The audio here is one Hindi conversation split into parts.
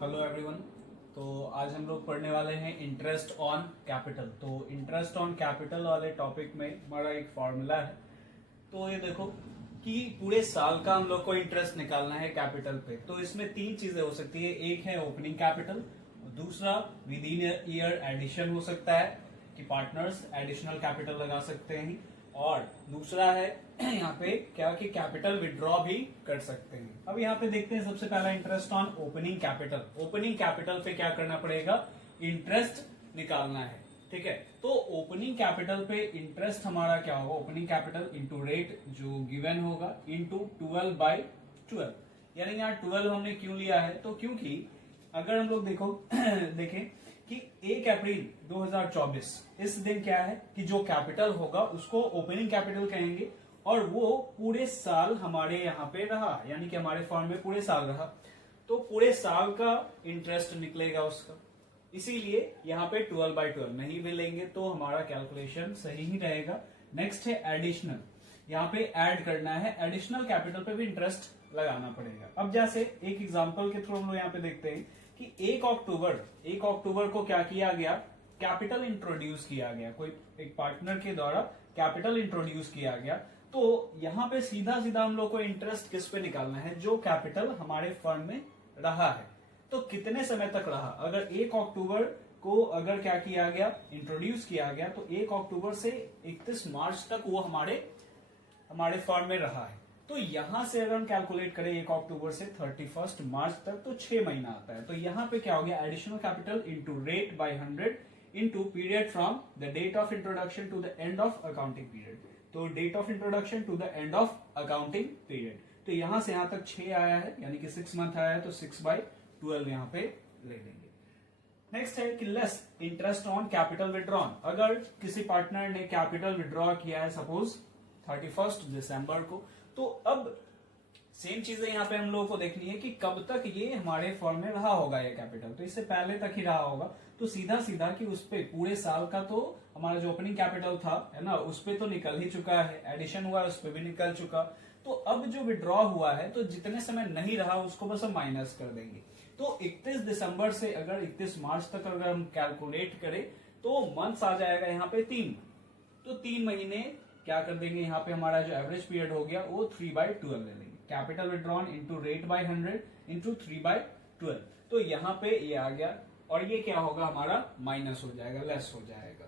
Hello everyone. तो आज हम लोग पढ़ने वाले हैं इंटरेस्ट ऑन कैपिटल। तो इंटरेस्ट ऑन कैपिटल वाले टॉपिक में हमारा एक फॉर्मूला है। तो ये देखो कि पूरे साल का हम लोग को इंटरेस्ट निकालना है कैपिटल पे। तो इसमें तीन चीजें हो सकती है। एक है ओपनिंग कैपिटल, दूसरा विद इन ईयर एडिशन हो सकता है कि पार्टनर्स एडिशनल कैपिटल लगा सकते हैं, और दूसरा है यहाँ पे क्या कि कैपिटल विड्रॉ भी कर सकते हैं। अब यहाँ पे देखते हैं सबसे पहला interest on opening capital. Opening capital पे क्या करना पड़ेगा, इंटरेस्ट निकालना है। ठीक है, तो ओपनिंग कैपिटल पे इंटरेस्ट हमारा क्या होगा, ओपनिंग कैपिटल इंटू रेट जो गिवन होगा इंटू 12/12। यानी यहाँ 12 हमने क्यों लिया है, तो क्योंकि अगर हम लोग देखें कि 1 अप्रैल 2024 इस दिन क्या है कि जो कैपिटल होगा उसको ओपनिंग कैपिटल कहेंगे, और वो पूरे साल हमारे यहाँ पे रहा, यानी कि हमारे फर्म में पूरे साल रहा, तो पूरे साल का इंटरेस्ट निकलेगा उसका। इसीलिए यहाँ पे 12/12 नहीं भी लेंगे तो हमारा कैलकुलेशन सही ही रहेगा। नेक्स्ट है एडिशनल, यहाँ पे ऐड करना है, एडिशनल कैपिटल पे भी इंटरेस्ट लगाना पड़ेगा। अब जैसे एक एग्जांपल के थ्रू हम लोग यहाँ पे देखते हैं कि 1 अक्टूबर को क्या किया गया, कैपिटल इंट्रोड्यूस किया गया, कोई एक पार्टनर के द्वारा कैपिटल इंट्रोड्यूस किया गया। तो यहाँ पे सीधा सीधा हम लोग को इंटरेस्ट किस पे निकालना है, जो कैपिटल हमारे फर्म में रहा है। तो कितने समय तक रहा, अगर 1 अक्टूबर को अगर क्या किया गया, इंट्रोड्यूस किया गया, तो 1 अक्टूबर से 31 मार्च तक वो हमारे फर्म में रहा है। तो यहां से अगर हम कैलकुलेट करें 1 अक्टूबर से 31 मार्च तक, तो 6 महीना आता है। तो यहां पे क्या हो गया, additional capital into rate by 100 into period from the date of introduction to the end of accounting period. तो date of introduction to the end of accounting period, तो यहां से यहां तक 6 आया है, यानी कि 6 मंथ आया है, तो 6/12 यहां पे ले लेंगे। नेक्स्ट है कि less interest on capital withdrawn. अगर किसी पार्टनर ने कैपिटल विड्रॉ किया है सपोज 31 दिसंबर को, तो अब सेम चीजें यहाँ पे हम लोगों को देखनी है कि कब तक ये हमारे फर्म में रहा होगा ये कैपिटल। तो इससे पहले तक ही रहा होगा, तो सीधा सीधा कि उस पे पूरे साल का तो हमारा जो ओपनिंग कैपिटल था है ना, उस पे तो निकल ही चुका है, एडिशन हुआ उस पे भी निकल चुका। तो अब जो विड्रॉ हुआ है, तो जितने समय नहीं रहा उसको बस हम माइनस कर देंगे। तो 31 दिसंबर से अगर 31 मार्च तक अगर हम कैलकुलेट करें तो मंथ्स आ जाएगा यहाँ पे 3। तो 3 महीने क्या कर देंगे, यहाँ पे हमारा जो एवरेज पीरियड हो गया वो 3/12 ले लेंगे। Capital withdrawn into rate by 100 into 3/12। तो यहाँ पे ये आ गया, और ये क्या होगा हमारा माइनस हो जाएगा, लेस हो जाएगा।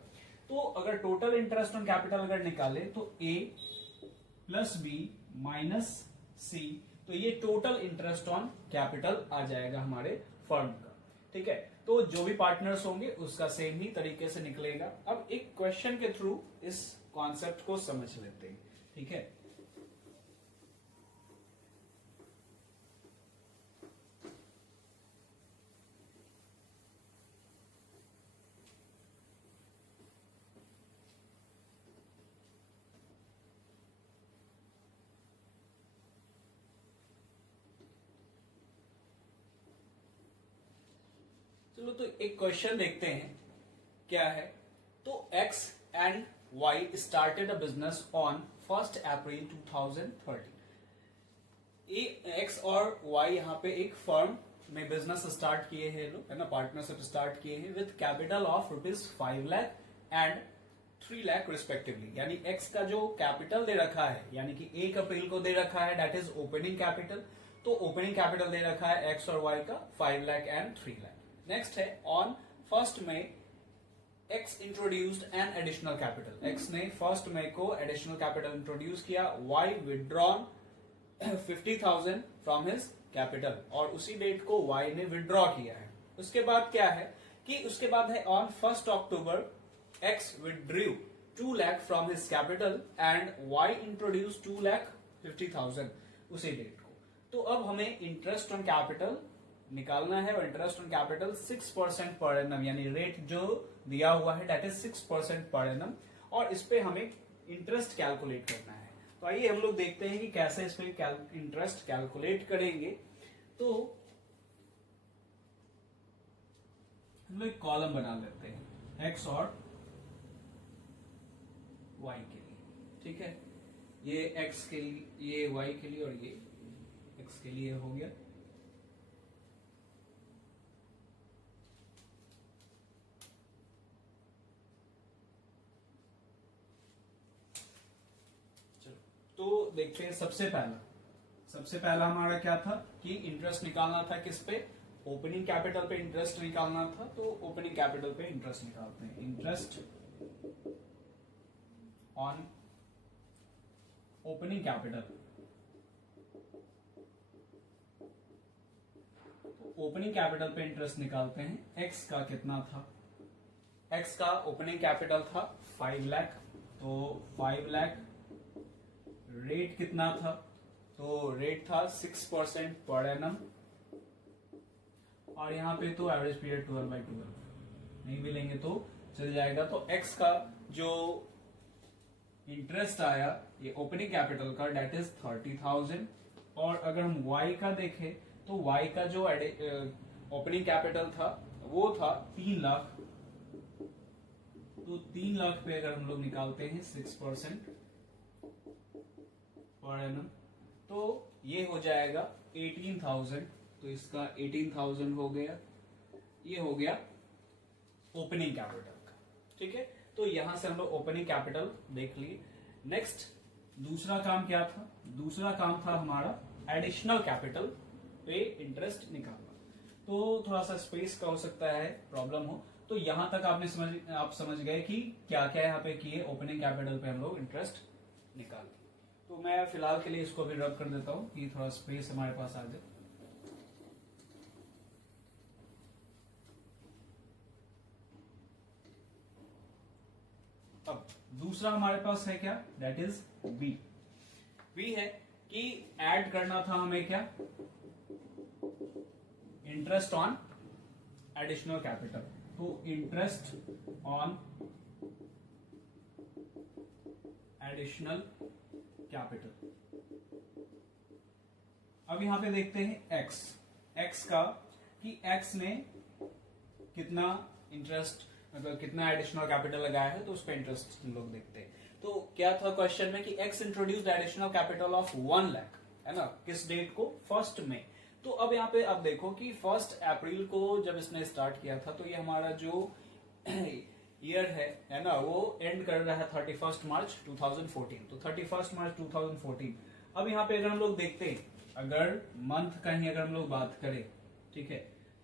तो अगर टोटल इंटरेस्ट ऑन कैपिटल अगर निकाले तो ए प्लस बी माइनस सी, तो ये टोटल इंटरेस्ट ऑन कैपिटल आ जाएगा हमारे फर्म का। ठीक है, तो जो भी पार्टनर्स होंगे उसका सेम ही तरीके से निकलेगा। अब एक क्वेश्चन के थ्रू इस कॉन्सेप्ट को समझ लेते हैं। ठीक है, चलो तो एक क्वेश्चन देखते हैं क्या है। तो X and Y started a business on 1 April 2013। X और Y यहाँ पे एक फर्म में बिजनेस स्टार्ट किए हैं लोग, है ना, पार्टनरशिप स्टार्ट किए हैं with capital of ₹5 lakh and 3 lakh respectively. यानी X का जो कैपिटल दे रखा है, यानी कि 1 अप्रैल को दे रखा है, दैट इज ओपनिंग कैपिटल। तो ओपनिंग कैपिटल दे रखा है X और Y का 5 लाख एंड 3 लाख। नेक्स्ट है on 1 May X introduced an additional capital. X ने 1 मई को एडिशनल कैपिटल इंट्रोड्यूस किया, Y withdrawn 50,000 from his capital, और उसी डेट को Y ने विड्रॉ किया है। उसके बाद क्या है कि उसके बाद है on 1 October X withdrew 2 lakh from his capital and Y introduce 2,50,000 उसी डेट को। तो अब हमें इंटरेस्ट ऑन कैपिटल निकालना है, और interest on capital 6% per annum, यानी रेट जो दिया हुआ है दैट इज 6% पर एनम, और इस पे हमें इंटरेस्ट कैलकुलेट करना है। तो आइए हम लोग देखते हैं कि कैसे इस पे इंटरेस्ट कैलकुलेट करेंगे। तो हम लोग एक कॉलम बना लेते हैं X और Y के लिए। ठीक है, ये X के लिए, ये Y के लिए, और ये X के लिए हो गया। तो देखते हैं सबसे पहला हमारा क्या था कि इंटरेस्ट निकालना था किस पे, ओपनिंग कैपिटल पे इंटरेस्ट निकालना था। तो ओपनिंग कैपिटल पे इंटरेस्ट निकालते हैं, interest on opening capital. Opening capital पे इंटरेस्ट निकालते हैं। एक्स का कितना था, एक्स का ओपनिंग कैपिटल था 5 लाख, तो 5 लाख। रेट कितना था, तो रेट था 6% पर एनम, और यहां पे तो एवरेज पीरियड 12/12 नहीं मिलेंगे तो चल जाएगा। तो एक्स का जो इंटरेस्ट आया ये ओपनिंग कैपिटल का, डेट इज 30,000। और अगर हम वाई का देखें तो वाई का जो ओपनिंग कैपिटल था वो था 3 लाख। तो 3 लाख पे अगर हम लोग निकालते हैं 6% पर एनम, तो ये हो जाएगा 18,000। तो इसका 18,000 हो गया, ये हो गया ओपनिंग कैपिटल का। ठीक है, तो यहां से हम लोग ओपनिंग कैपिटल देख लिए। नेक्स्ट दूसरा काम क्या था, दूसरा काम था हमारा एडिशनल कैपिटल पे इंटरेस्ट निकालना। तो थोड़ा सा स्पेस का हो सकता है प्रॉब्लम हो, तो यहां तक आप समझ गए कि क्या क्या यहाँ पे किए, ओपनिंग कैपिटल पे हम लोग इंटरेस्ट निकाल लिए। तो मैं फिलहाल के लिए इसको भी रब कर देता हूं कि थोड़ा स्पेस हमारे पास आ जाए। अब दूसरा हमारे पास है क्या, दैट इज बी। बी है कि ऐड करना था हमें क्या, इंटरेस्ट ऑन एडिशनल कैपिटल। तो इंटरेस्ट ऑन एडिशनल कैपिटल। अब यहां पे देखते हैं एक्स का कि एक्स ने कितना इंटरेस्ट, मतलब कितना एडिशनल कैपिटल लगाया है, तो उस पर इंटरेस्ट हम लोग देखते हैं। तो क्या था क्वेश्चन में कि x introduced additional capital of 1 lakh, है ना, किस डेट को, 1 मई। तो अब यहाँ पे अब देखो कि 1 अप्रैल को जब इसने स्टार्ट किया था, तो ये हमारा जो ईयर है ना, वो एंड कर रहा है 31 मार्च 2014। तो 31 मार्च 2014। अब यहाँ पे अगर हम लोग देखते हैं, अगर मंथ का ही अगर हम लोग बात करें, ठीक है,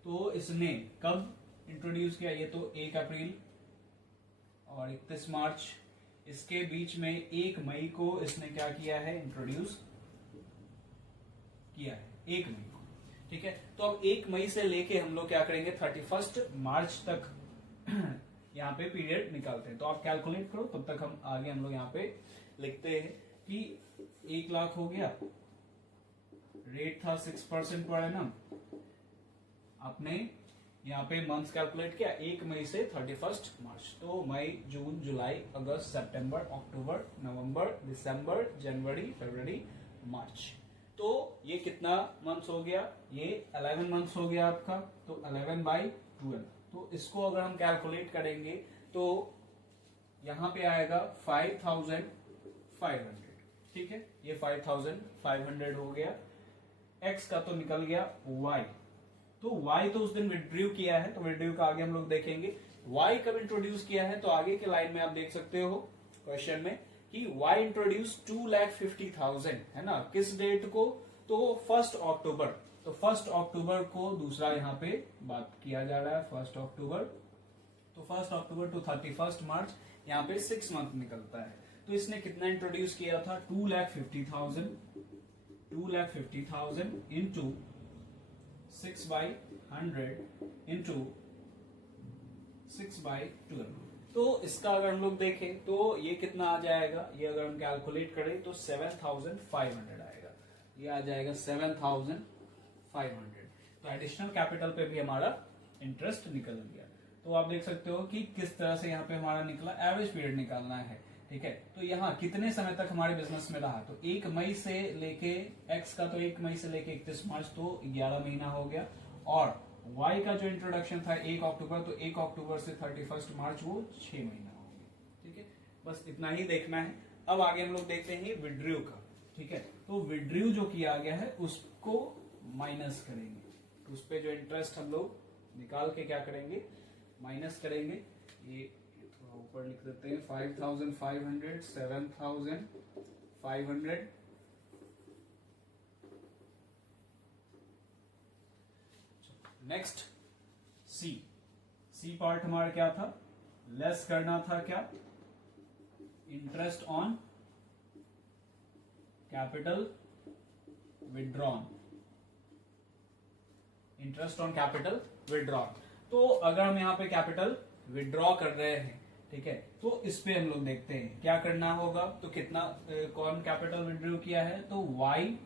तो इसने कब इंट्रोड्यूस किया, ये तो 1 अप्रैल और 31 मार्च, इसके बीच में 1 मई को इसने क्या किया है, इंट्रोड्यूस किया है 1 मई को। ठीक है, तो अब 1 मई से लेके हम लोग क्या करेंगे, 31 मार्च तक यहाँ पे पीरियड निकालते हैं। तो आप कैलकुलेट करो, तब तक हम लोग यहाँ पे लिखते हैं कि 1 लाख हो गया, रेट था 6% पर एनम। आपने यहाँ पे मंथ्स कैलकुलेट किया 1 मई से 31 मार्च, तो मई, जून, जुलाई, अगस्त, सितंबर, अक्टूबर, नवंबर, दिसंबर, जनवरी, फरवरी, मार्च। तो ये कितना मंथ्स हो गया, ये 11 मंथ्स हो गया आपका। तो 11/12। तो इसको अगर हम कैलकुलेट करेंगे तो यहां पे आएगा 5,500। ठीक है, ये 5,500 हो गया। एक्स का तो निकल गया वाई। तो y तो उस दिन विड्रू किया है, तो विड्रू का आगे हम लोग देखेंगे। y कब इंट्रोड्यूस किया है, तो आगे के लाइन में आप देख सकते हो क्वेश्चन में कि y इंट्रोड्यूस 2,50,000, है ना, किस डेट को, तो 1 अक्टूबर। तो 1 अक्टूबर को दूसरा यहाँ पे बात किया जा रहा है, 1 अक्टूबर। तो 1 अक्टूबर टू 31 मार्च, यहाँ पे 6 मंथ निकलता है। तो इसने कितना इंट्रोड्यूस किया था, 2,50,000 इंटू 6/100 इंटू 6/12। तो इसका अगर हम लोग देखें तो ये कितना आ जाएगा, ये अगर हम कैलकुलेट करें तो 7,500 आएगा, ये आ जाएगा 7,500। तो एडिशनल कैपिटल पे भी हमारा इंटरेस्ट निकल गया। तो आप देख सकते हो कि किस तरह से यहाँ पे हमारा निकला, एवरेज पीरियड निकालना है। ठीक है, तो यहाँ कितने समय तक हमारे बिजनेस में रहा, तो 1 मई से लेके एक्स का, तो 1 मई से लेके 31 मार्च, तो 11 महीना हो गया। और वाई का जो इंट्रोडक्शन था 1 अक्टूबर, तो 1 अक्टूबर से 31 मार्च वो 6 महीना हो गया। ठीक है, बस इतना ही देखना है। अब आगे हम लोग देखते हैं विड्रू का। ठीक है, तो विड्रू जो किया गया है उसको माइनस करेंगे, तो उस पर जो इंटरेस्ट हम लोग निकाल के क्या करेंगे, माइनस करेंगे। ये ऊपर लिख देते हैं 5,500, 500 नेक्स्ट सी पार्ट हमारा क्या था, लेस करना था क्या, interest on capital withdrawn, interest on capital withdrawn. तो अगर हम यहाँ पे कैपिटल विड्रॉ कर रहे हैं, ठीक है, तो इस पे हम लोग देखते हैं क्या करना होगा। तो कितना कौन कैपिटल विड्रॉ किया है, तो y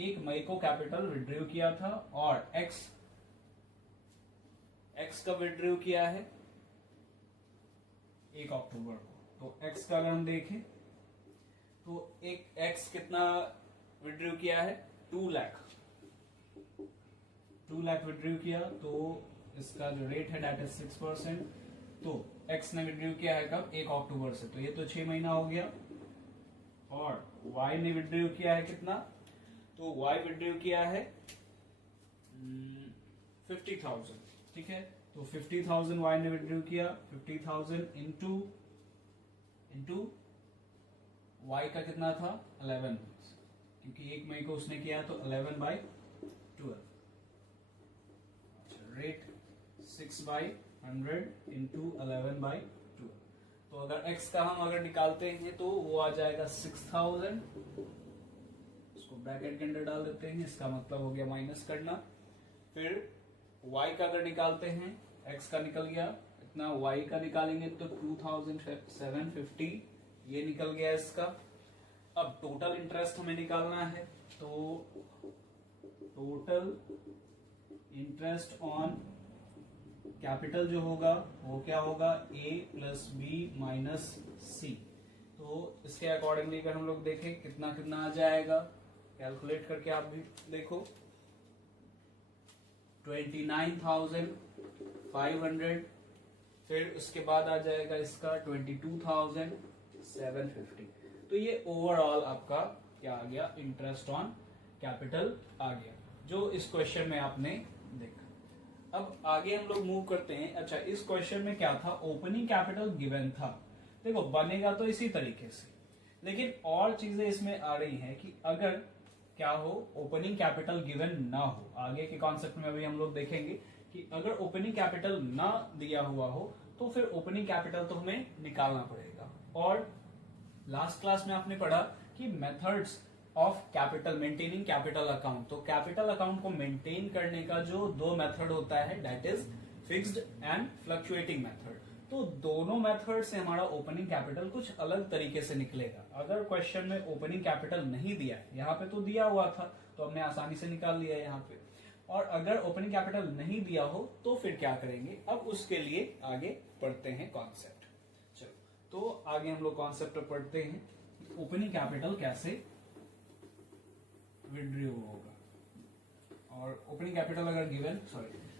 1 मई को कैपिटल विड्रॉ किया था और x का विड्रॉ किया है 1 अक्टूबर को। तो x का अगर हम देखें तो एक x कितना विड्रॉ किया है, 2 लाख विड्रॉ किया। तो इसका जो रेट है दैट इज 6%। तो x ने विड्रॉ किया है कब, 1 अक्टूबर से, तो ये तो 6 महीना हो गया। और y ने विड्रॉ किया है कितना, तो y विड्रॉ किया है 50,000, ठीक है। तो 50,000 y ने विड्रॉ किया, 50,000 इंटू y का कितना था 11, क्योंकि 1 मई को उसने किया तो 11/12, रेट 6/100 इंटू 11/12। तो अगर x का हम अगर निकालते हैं तो वो आ जाएगा 6,000, इसको ब्रैकेट के अंदर डाल देते हैं, इसका मतलब हो गया माइनस करना। फिर y का अगर निकालते हैं, x का निकल गया इतना, y का निकालेंगे तो 2,750 ये निकल गया इसका। अब टोटल इंटरेस्ट हमें निकालना है, तो टोटल इंटरेस्ट ऑन कैपिटल जो होगा वो क्या होगा, a प्लस बी माइनस सी। तो इसके अकॉर्डिंगली अगर हम लोग देखें कितना कितना आ जाएगा, कैलकुलेट करके आप भी देखो, 29,500, फिर उसके बाद आ जाएगा इसका 22,750। तो ये ओवरऑल आपका क्या आ गया, इंटरेस्ट ऑन कैपिटल आ गया, जो इस क्वेश्चन में आपने देखा। अब आगे हम लोग मूव करते हैं। अच्छा, इस क्वेश्चन में क्या था, ओपनिंग कैपिटल गिवन था। देखो बनेगा तो इसी तरीके से, लेकिन और चीजें इसमें आ रही हैं कि अगर क्या हो, ओपनिंग कैपिटल गिवन ना हो, आगे के कॉन्सेप्ट में अभी हम लोग देखेंगे कि अगर ओपनिंग कैपिटल ना दिया हुआ हो तो फिर ओपनिंग कैपिटल तो हमें निकालना पड़ेगा। और लास्ट क्लास में आपने पढ़ा कि methods of capital, maintaining capital account. तो कैपिटल अकाउंट को मेंटेन करने का जो 2 मेथड होता है that is fixed and fluctuating method. तो दोनों मेथड से हमारा ओपनिंग कैपिटल कुछ अलग तरीके से निकलेगा। अगर क्वेश्चन में ओपनिंग कैपिटल नहीं दिया है, यहाँ पे तो दिया हुआ था तो हमने आसानी से निकाल लिया यहाँ पे, और अगर ओपनिंग कैपिटल नहीं दिया हो तो फिर क्या करेंगे, अब उसके लिए आगे पढ़ते हैं कॉन्सेप्ट। चलो, तो आगे हम लोग कॉन्सेप्ट पढ़ते हैं, ओपनिंग कैपिटल कैसे विड्रॉ होगा, और ओपनिंग कैपिटल अगर गिवन,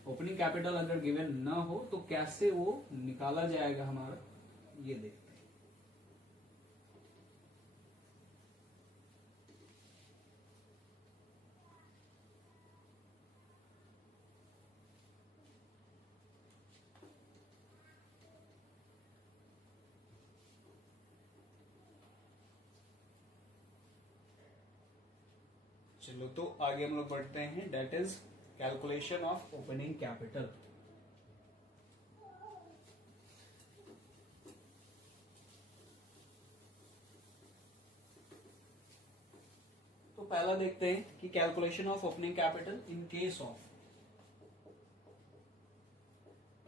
ओपनिंग कैपिटल अगर गिवन ना हो तो कैसे वो निकाला जाएगा हमारा, ये देखते हैं। चलो, तो आगे हम लोग बढ़ते हैं, that is calculation of opening capital. तो पहला देखते हैं कि calculation of opening capital in case of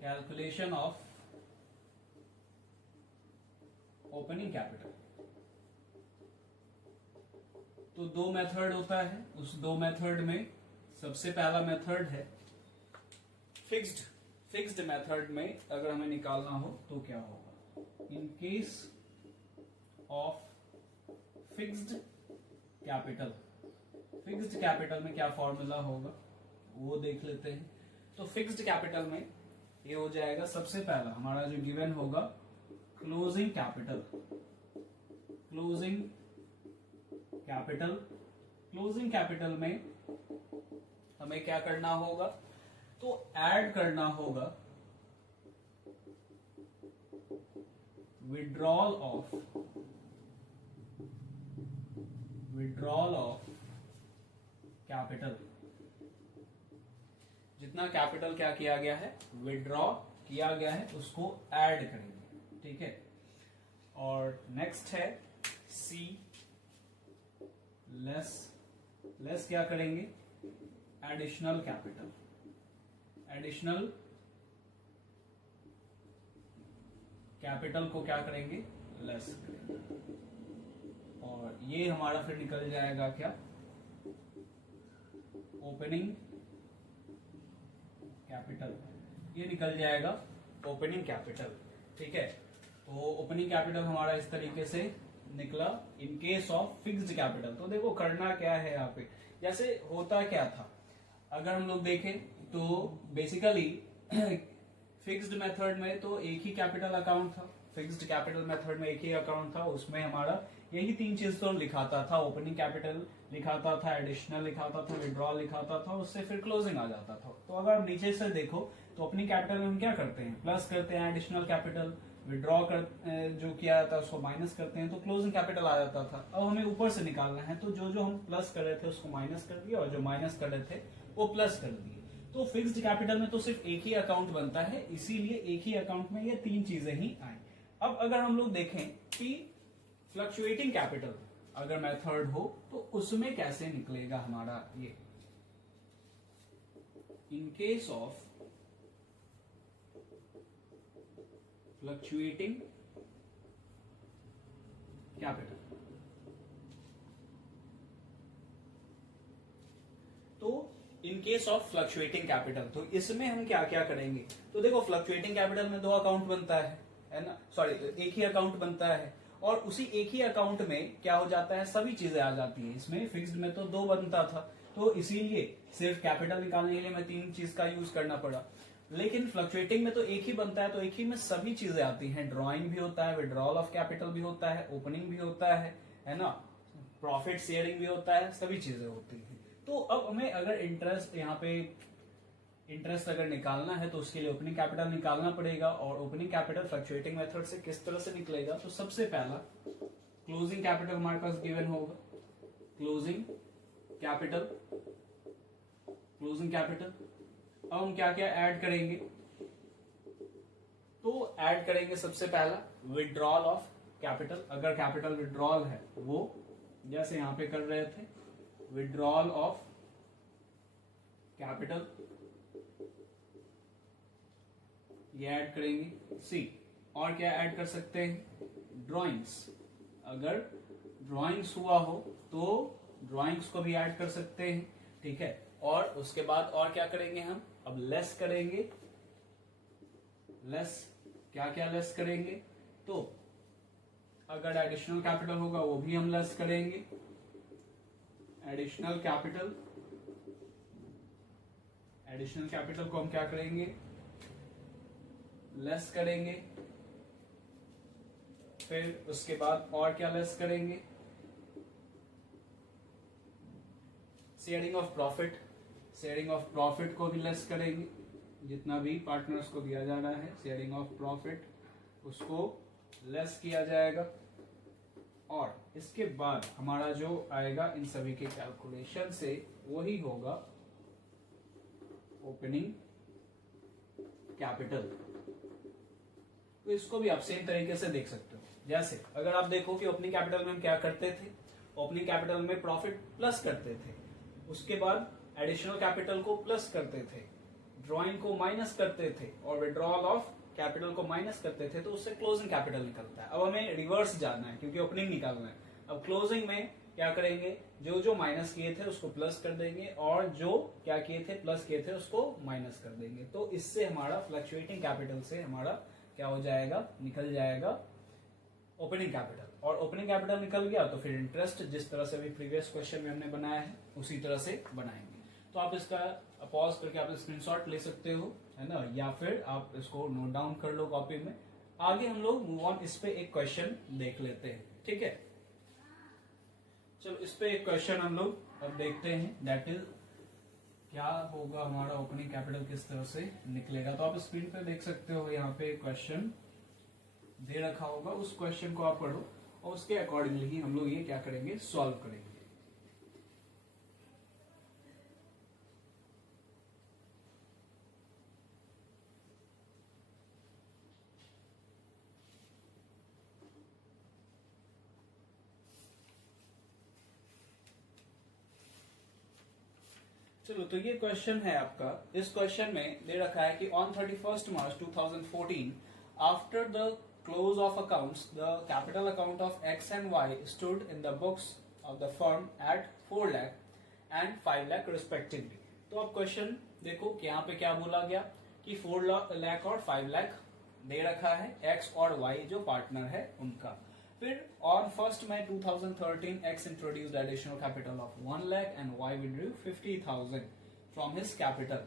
calculation of opening capital. तो 2 मेथड होता है, उस 2 मेथड में सबसे पहला मेथड है फिक्स्ड मेथड में अगर हमें निकालना हो तो क्या होगा, इन केस ऑफ फिक्स्ड कैपिटल में क्या फॉर्मूला होगा वो देख लेते हैं। तो फिक्स्ड कैपिटल में ये हो जाएगा, सबसे पहला हमारा जो गिवन होगा क्लोजिंग कैपिटल में हमें क्या करना होगा, तो ऐड करना होगा withdrawal of withdrawal of capital, जितना कैपिटल क्या किया गया है, विड्रॉ किया गया है, उसको ऐड करेंगे, ठीक है। और नेक्स्ट है सी, लेस क्या करेंगे, एडिशनल कैपिटल, एडिशनल कैपिटल को क्या करेंगे, लेस करेंगे। और ये हमारा फिर निकल जाएगा क्या, ओपनिंग कैपिटल, ये निकल जाएगा ओपनिंग कैपिटल, ठीक है। तो ओपनिंग कैपिटल हमारा इस तरीके से निकला इन केस ऑफ फिक्स्ड कैपिटल। तो देखो करना क्या है यहाँ पे, जैसे होता क्या था, अगर हम लोग देखें तो बेसिकली फिक्स्ड मेथड में तो एक ही कैपिटल अकाउंट था, फिक्स्ड कैपिटल मेथड में एक ही अकाउंट था, उसमें हमारा यही तीन चीज तो लिखाता था, ओपनिंग कैपिटल लिखाता था, एडिशनल लिखाता था, विड्रॉल लिखाता था, उससे फिर क्लोजिंग आ जाता था। तो अगर आप नीचे से देखो तो ओपनिंग कैपिटल में हम क्या करते हैं, प्लस करते हैं, एडिशनल कैपिटल विड्रॉ कर जो किया जाता है उसको माइनस करते हैं, तो क्लोजिंग कैपिटल आ जाता था। अब हमें ऊपर से निकालना है, तो जो जो हम प्लस कर रहे थे उसको माइनस कर दिया, और जो माइनस कर रहे थे वो प्लस कर दिए। तो फिक्स्ड कैपिटल में तो सिर्फ एक ही अकाउंट बनता है, इसीलिए एक ही अकाउंट में ये तीन चीजें ही आई। अब अगर हम लोग देखें कि फ्लक्चुएटिंग कैपिटल अगर मेथड हो तो उसमें कैसे निकलेगा हमारा ये, in case of fluctuating capital, तो in case of fluctuating capital, तो इसमें हम क्या क्या करेंगे, तो देखो फ्लक्चुएटिंग कैपिटल में दो अकाउंट बनता है ना, सॉरी एक ही अकाउंट बनता है, और उसी एक ही अकाउंट में क्या हो जाता है, सभी चीजें आ जाती हैं। इसमें फिक्स्ड में तो दो बनता था, तो इसीलिए सिर्फ कैपिटल निकालने के लिए मैं तीन चीज का यूज करना पड़ा। लेकिन फ्लक्चुएटिंग में तो एक ही बनता है, तो एक ही में सभी चीजें आती हैं, ड्रॉइंग भी होता है, विड्रॉल ऑफ कैपिटल भी होता है, ओपनिंग भी होता है ना, प्रॉफिट शेयरिंग भी होता है, सभी चीजें होती हैं। तो अब हमें अगर इंटरेस्ट यहाँ पे इंटरेस्ट अगर निकालना है तो उसके लिए ओपनिंग कैपिटल निकालना पड़ेगा, और ओपनिंग कैपिटल फ्लक्चुएटिंग मेथड से किस तरह से निकलेगा, तो सबसे पहला क्लोजिंग कैपिटल हमारे पास गिवन होगा, क्लोजिंग कैपिटल, क्लोजिंग कैपिटल। अब हम क्या क्या ऐड करेंगे, तो ऐड करेंगे सबसे पहला विड्रॉल ऑफ कैपिटल, अगर कैपिटल विड्रॉल है वो जैसे यहां पे कर रहे थे, विड्रॉल ऑफ कैपिटल ये ऐड करेंगे। सी, और क्या ऐड कर सकते हैं, ड्राइंग्स, अगर ड्राइंग्स हुआ हो तो ड्राइंग्स को भी ऐड कर सकते हैं, ठीक है। और उसके बाद और क्या करेंगे हम, अब लेस करेंगे, लेस क्या क्या लेस करेंगे, तो अगर एडिशनल कैपिटल होगा वो भी हम लेस करेंगे, एडिशनल कैपिटल, एडिशनल कैपिटल को हम क्या करेंगे, लेस करेंगे। फिर उसके बाद और क्या लेस करेंगे, sharing of profit, sharing of profit को भी लेस करेंगे, जितना भी पार्टनर्स को दिया जा रहा है शेयरिंग ऑफ प्रॉफिट उसको लेस किया जाएगा। और इसके बाद हमारा जो आएगा इन सभी के कैलकुलेशन से वही होगा ओपनिंग कैपिटल। तो इसको भी आप सेम तरीके से देख सकते हो, जैसे अगर आप देखो कि ओपनिंग कैपिटल में हम क्या करते थे, ओपनिंग कैपिटल में प्रॉफिट प्लस करते थे, उसके बाद एडिशनल कैपिटल को प्लस करते थे, ड्रॉइंग को माइनस करते थे, और विड्रॉल ऑफ कैपिटल को माइनस करते थे, तो उससे क्लोजिंग कैपिटल निकलता है। अब हमें रिवर्स जाना है क्योंकि ओपनिंग निकालना है। अब क्लोजिंग में क्या करेंगे, जो जो माइनस किए थे उसको प्लस कर देंगे, और जो क्या किए थे प्लस किए थे उसको माइनस कर देंगे। तो इससे हमारा फ्लक्चुएटिंग कैपिटल से हमारा क्या हो जाएगा, निकल जाएगा ओपनिंग कैपिटल। और ओपनिंग कैपिटल निकल गया तो फिर इंटरेस्ट जिस तरह से अभी प्रीवियस क्वेश्चन में हमने बनाया है उसी तरह से बनाएंगे। तो आप इसका पॉज करके आप स्क्रीनशॉट ले सकते हो, है ना, या फिर आप इसको नोट डाउन कर लो कॉपी में। आगे हम लोग मूव ऑन, इस पे एक क्वेश्चन देख लेते हैं, ठीक है। चलो इस पे एक क्वेश्चन हम लोग अब देखते हैं, दैट इज क्या होगा हमारा ओपनिंग कैपिटल किस तरह से निकलेगा। तो आप स्क्रीन पे देख सकते हो, यहाँ पे क्वेश्चन दे रखा होगा, उस क्वेश्चन को आप पढ़ो और उसके अकॉर्डिंगली ही हम लोग ये क्या करेंगे, सॉल्व करेंगे। चलो, तो ये क्वेश्चन है आपका। इस क्वेश्चन में दे रखा है कि on 31st March 2014 after the close of accounts the capital account of X and Y stood in the books of the firm at 4 lakh and 5 lakh respectively. तो अब क्वेश्चन देखो कि यहाँ पे क्या बोला गया कि 4 लाख और 5 लाख दे रखा है एक्स और वाई जो पार्टनर है उनका। फिर on 1 May 2013 X introduced additional capital of 1 lakh and Y withdrew 50,000 from his capital.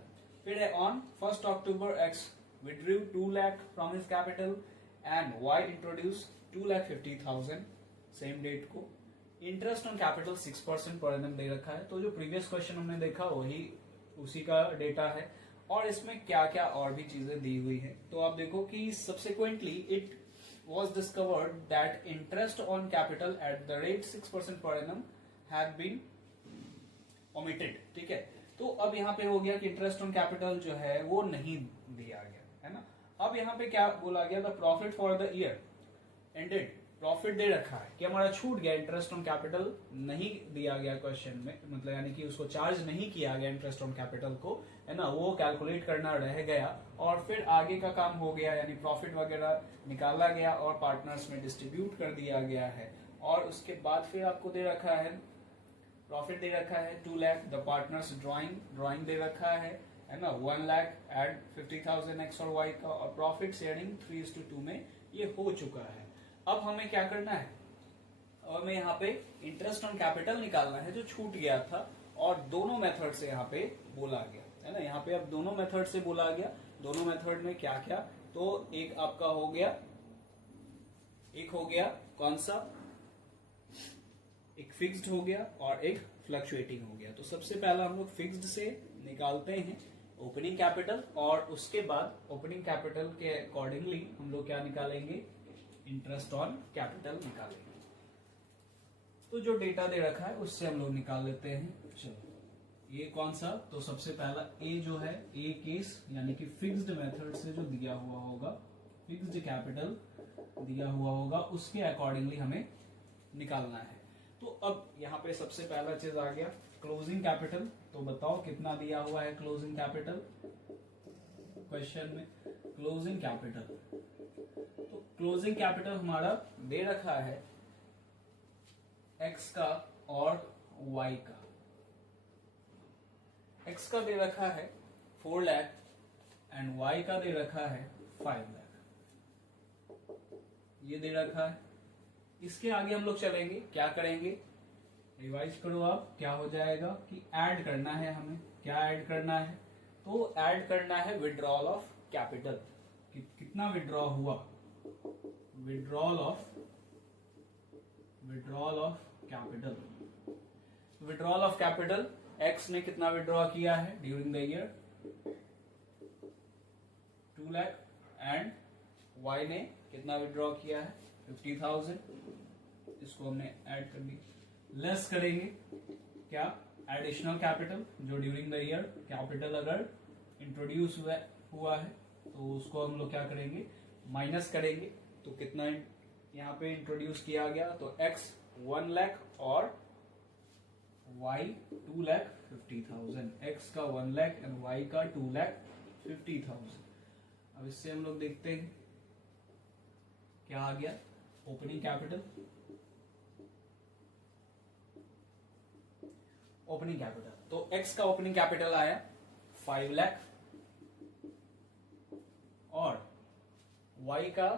फिर है on 1 October X withdrew 2 lakh from his capital and Y introduced 2,50,000 same date को। Interest on capital 6% per annum दे रखा है। तो जो प्रीवियस क्वेश्चन हमने देखा वही उसी का डेटा है और इसमें क्या क्या और भी चीजें दी हुई है। तो आप देखो कि subsequently it was discovered that interest on capital at the rate 6% per annum had been omitted। ठीक है, तो अब यहाँ पे हो गया कि इंटरेस्ट ऑन कैपिटल जो है वो नहीं दिया गया है ना। अब यहाँ पे क्या बोला गया, the profit for the year ended, profit दे रखा है कि हमारा छूट गया, इंटरेस्ट ऑन कैपिटल नहीं दिया गया क्वेश्चन में, मतलब यानी कि उसको चार्ज नहीं किया गया इंटरेस्ट ऑन कैपिटल को, है ना, वो कैलकुलेट करना रह गया और फिर आगे का काम हो गया, यानी प्रॉफिट वगैरह निकाला गया और पार्टनर्स में डिस्ट्रीब्यूट कर दिया गया है। और उसके बाद फिर आपको दे रखा है प्रॉफिट दे रखा है 2 लाख, द पार्टनर्स ड्राइंग दे रखा है ना, 1 लाख एड 50,000 एक्स और वाई का, और प्रॉफिट शेयरिंग 3:2 में ये हो चुका है। अब हमें क्या करना है, अब हमें यहाँ पे इंटरेस्ट ऑन कैपिटल निकालना है जो छूट गया था, और दोनों मेथड से यहाँ पे बोला गया है ना। यहाँ पे अब दोनों मेथड से बोला गया, दोनों मेथड में क्या क्या, तो एक आपका हो गया, एक हो गया कौन सा, एक फिक्स्ड हो गया और एक फ्लक्चुएटिंग हो गया। तो सबसे पहला हम लोग फिक्स्ड से निकालते हैं ओपनिंग कैपिटल, और उसके बाद ओपनिंग कैपिटल के अकॉर्डिंगली हम लोग क्या निकालेंगे, इंटरेस्ट ऑन कैपिटल निकालेंगे। तो जो डेटा दे रखा है उससे हम लोग निकाल लेते हैं। चलो, ये कौन सा, तो सबसे पहला ए जो है, ए केस यानी कि फिक्स्ड मेथड से जो दिया हुआ होगा, फिक्स्ड कैपिटल दिया हुआ होगा, उसके अकॉर्डिंगली हमें निकालना है। तो अब यहाँ पे सबसे पहला चीज आ गया क्लोजिंग कैपिटल। तो बताओ कितना दिया हुआ है क्लोजिंग कैपिटल क्वेश्चन में, क्लोजिंग कैपिटल। तो क्लोजिंग कैपिटल हमारा दे रखा है एक्स का और वाई का। एक्स का दे रखा है 4 लाख एंड वाई का दे रखा है 5 लाख, ये दे रखा है। इसके आगे हम लोग चलेंगे, क्या करेंगे, रिवाइज करो आप, क्या हो जाएगा कि ऐड करना है हमें। क्या ऐड करना है, तो ऐड करना है विड्रॉल ऑफ कैपिटल। कितना विड्रॉ हुआ, withdrawal of capital. Withdrawal of capital, X ने कितना विड्रॉ किया है during the year, 2 lakh, and Y ने कितना विड्रॉ किया है 50,000। इसको हमने ऐड कर दी, लेस करेंगे क्या, एडिशनल कैपिटल जो ड्यूरिंग द ईयर कैपिटल अगर इंट्रोड्यूस हुआ है तो उसको हम लोग क्या करेंगे, माइनस करेंगे। तो कितना यहाँ पे इंट्रोड्यूस किया गया, तो x 1 लाख और y 2,50,000, x का 1 लाख एंड y का 2,50,000। अब इससे हम लोग देखते हैं क्या आ गया, ओपनिंग कैपिटल, ओपनिंग कैपिटल। तो x का ओपनिंग कैपिटल आया 5 लाख और y का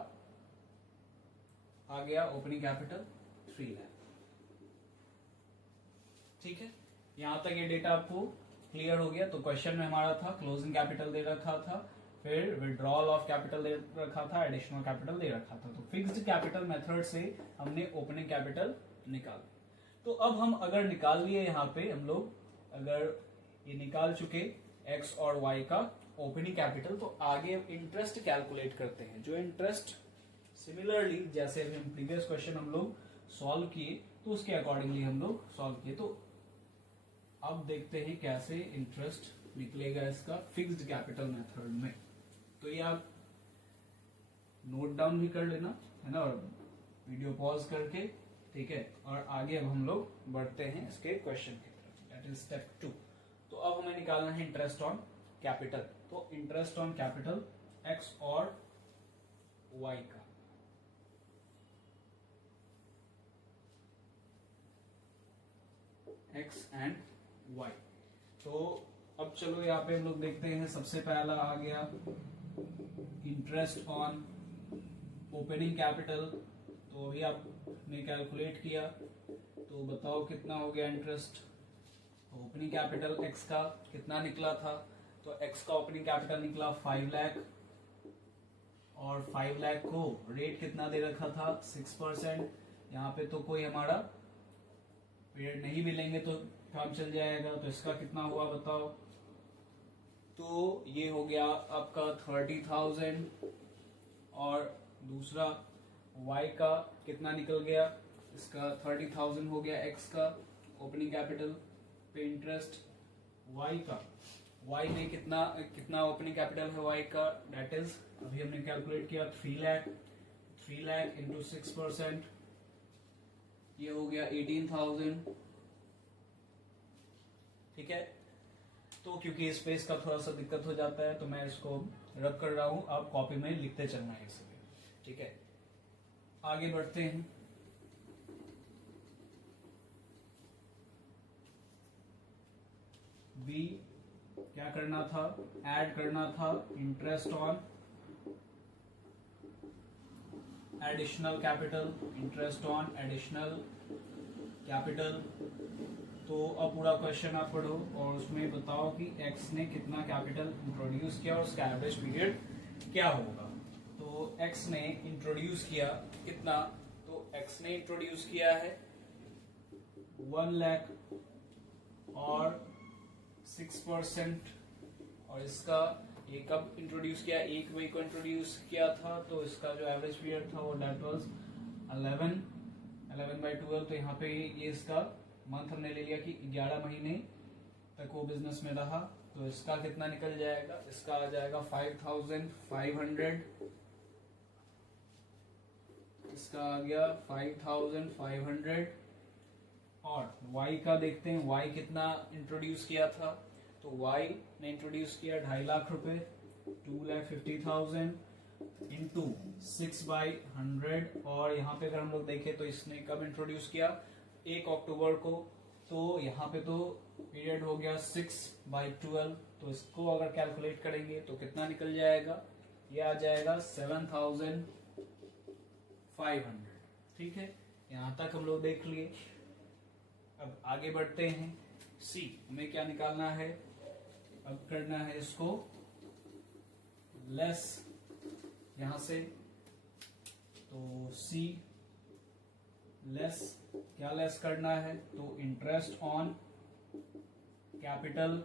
आ गया ओपनिंग कैपिटल 3 लाख। ठीक है, यहां तक ये डेटा आपको क्लियर हो गया। तो क्वेश्चन में हमारा था क्लोजिंग कैपिटल दे रखा था, फिर विड्रॉल ऑफ कैपिटल दे रखा था, एडिशनल कैपिटल दे रखा था। तो फिक्स्ड कैपिटल मेथड से हमने ओपनिंग कैपिटल निकाल। तो अब हम अगर निकाल लिए, यहाँ पे हम लोग अगर ये निकाल चुके x और y का ओपनिंग कैपिटल, तो आगे इंटरेस्ट कैलकुलेट करते हैं। जो इंटरेस्ट सिमिलरली जैसे हम प्रीवियस क्वेश्चन हम लोग सॉल्व किए, तो उसके अकॉर्डिंगली हम लोग सॉल्व किए। तो अब देखते हैं कैसे इंटरेस्ट निकलेगा इसका फिक्स्ड कैपिटल मेथड में। तो ये आप नोट डाउन भी कर लेना है ना, और वीडियो पॉज करके, ठीक है। और आगे अब हम लोग बढ़ते हैं इसके क्वेश्चन की तरफ, दैट इज स्टेप 2। तो अब हमें निकालना है इंटरेस्ट ऑन कैपिटल। तो इंटरेस्ट ऑन कैपिटल एक्स और वाई का, एक्स एंड वाई। तो अब चलो यहाँ पे हम लोग देखते हैं, सबसे पहला आ गया इंटरेस्ट ऑन ओपनिंग कैपिटल। तो अभी आपने कैलकुलेट किया, तो बताओ कितना हो गया इंटरेस्ट। ओपनिंग कैपिटल एक्स का कितना निकला था, तो एक्स का ओपनिंग कैपिटल निकला 5 लाख, और 5 लाख को रेट कितना दे रखा था 6%। यहाँ पे तो कोई हमारा पीरियड नहीं भी लेंगे तो काम चल जाएगा। तो इसका कितना हुआ बताओ, तो ये हो गया आपका 30,000। और दूसरा y का कितना निकल गया, इसका 30,000 हो गया x का ओपनिंग कैपिटल पे इंटरेस्ट। y का, y में कितना कितना ओपनिंग कैपिटल है y का, डेट इज अभी हमने कैलकुलेट किया 3 लाख। 3 लाख इंटू 6%, ये हो गया 18,000। ठीक है, तो क्योंकि स्पेस का थोड़ा सा दिक्कत हो जाता है तो मैं इसको रब कर रहा हूं, आप कॉपी में लिखते चलना है इसलिए। ठीक है, आगे बढ़ते हैं। बी क्या करना था, ऐड करना था interest on additional capital, interest on additional capital. तो अब पूरा क्वेश्चन आप पढ़ो और उसमें बताओ कि x ने कितना कैपिटल इंट्रोड्यूस किया और उसका एवरेज पीरियड क्या होगा। तो x ने इंट्रोड्यूस किया कितना, तो x ने इंट्रोड्यूस किया है 1 लाख और 6%। और इसका ये कब इंट्रोड्यूस किया, 1 मई को इंट्रोड्यूस किया था। तो इसका जो एवरेज पीरियड था वो डेट वाज 11/12। तो यहाँ पे ये इसका मंथ हमने ले लिया कि 11 महीने तक वो बिजनेस में रहा। तो इसका कितना निकल जाएगा, इसका आ जाएगा 5,500। इसका आ गया 5,500। और y का देखते हैं, y कितना इंट्रोड्यूस किया था। तो y ने इंट्रोड्यूस किया 2.5 लाख रुपए, 2,50,000 इंटू 6/100। और यहाँ पे अगर हम लोग देखें तो इसने कब इंट्रोड्यूस किया, 1 अक्टूबर को। तो यहाँ पे तो पीरियड हो गया 6/12। तो इसको अगर कैलकुलेट करेंगे तो कितना निकल जाएगा, ये आ जाएगा 7,500। ठीक है, यहाँ तक हम लोग देख लिए। अब आगे बढ़ते हैं, सी हमें क्या निकालना है, अब करना है इसको लेस यहां से। तो सी लेस, क्या लेस करना है, तो interest on capital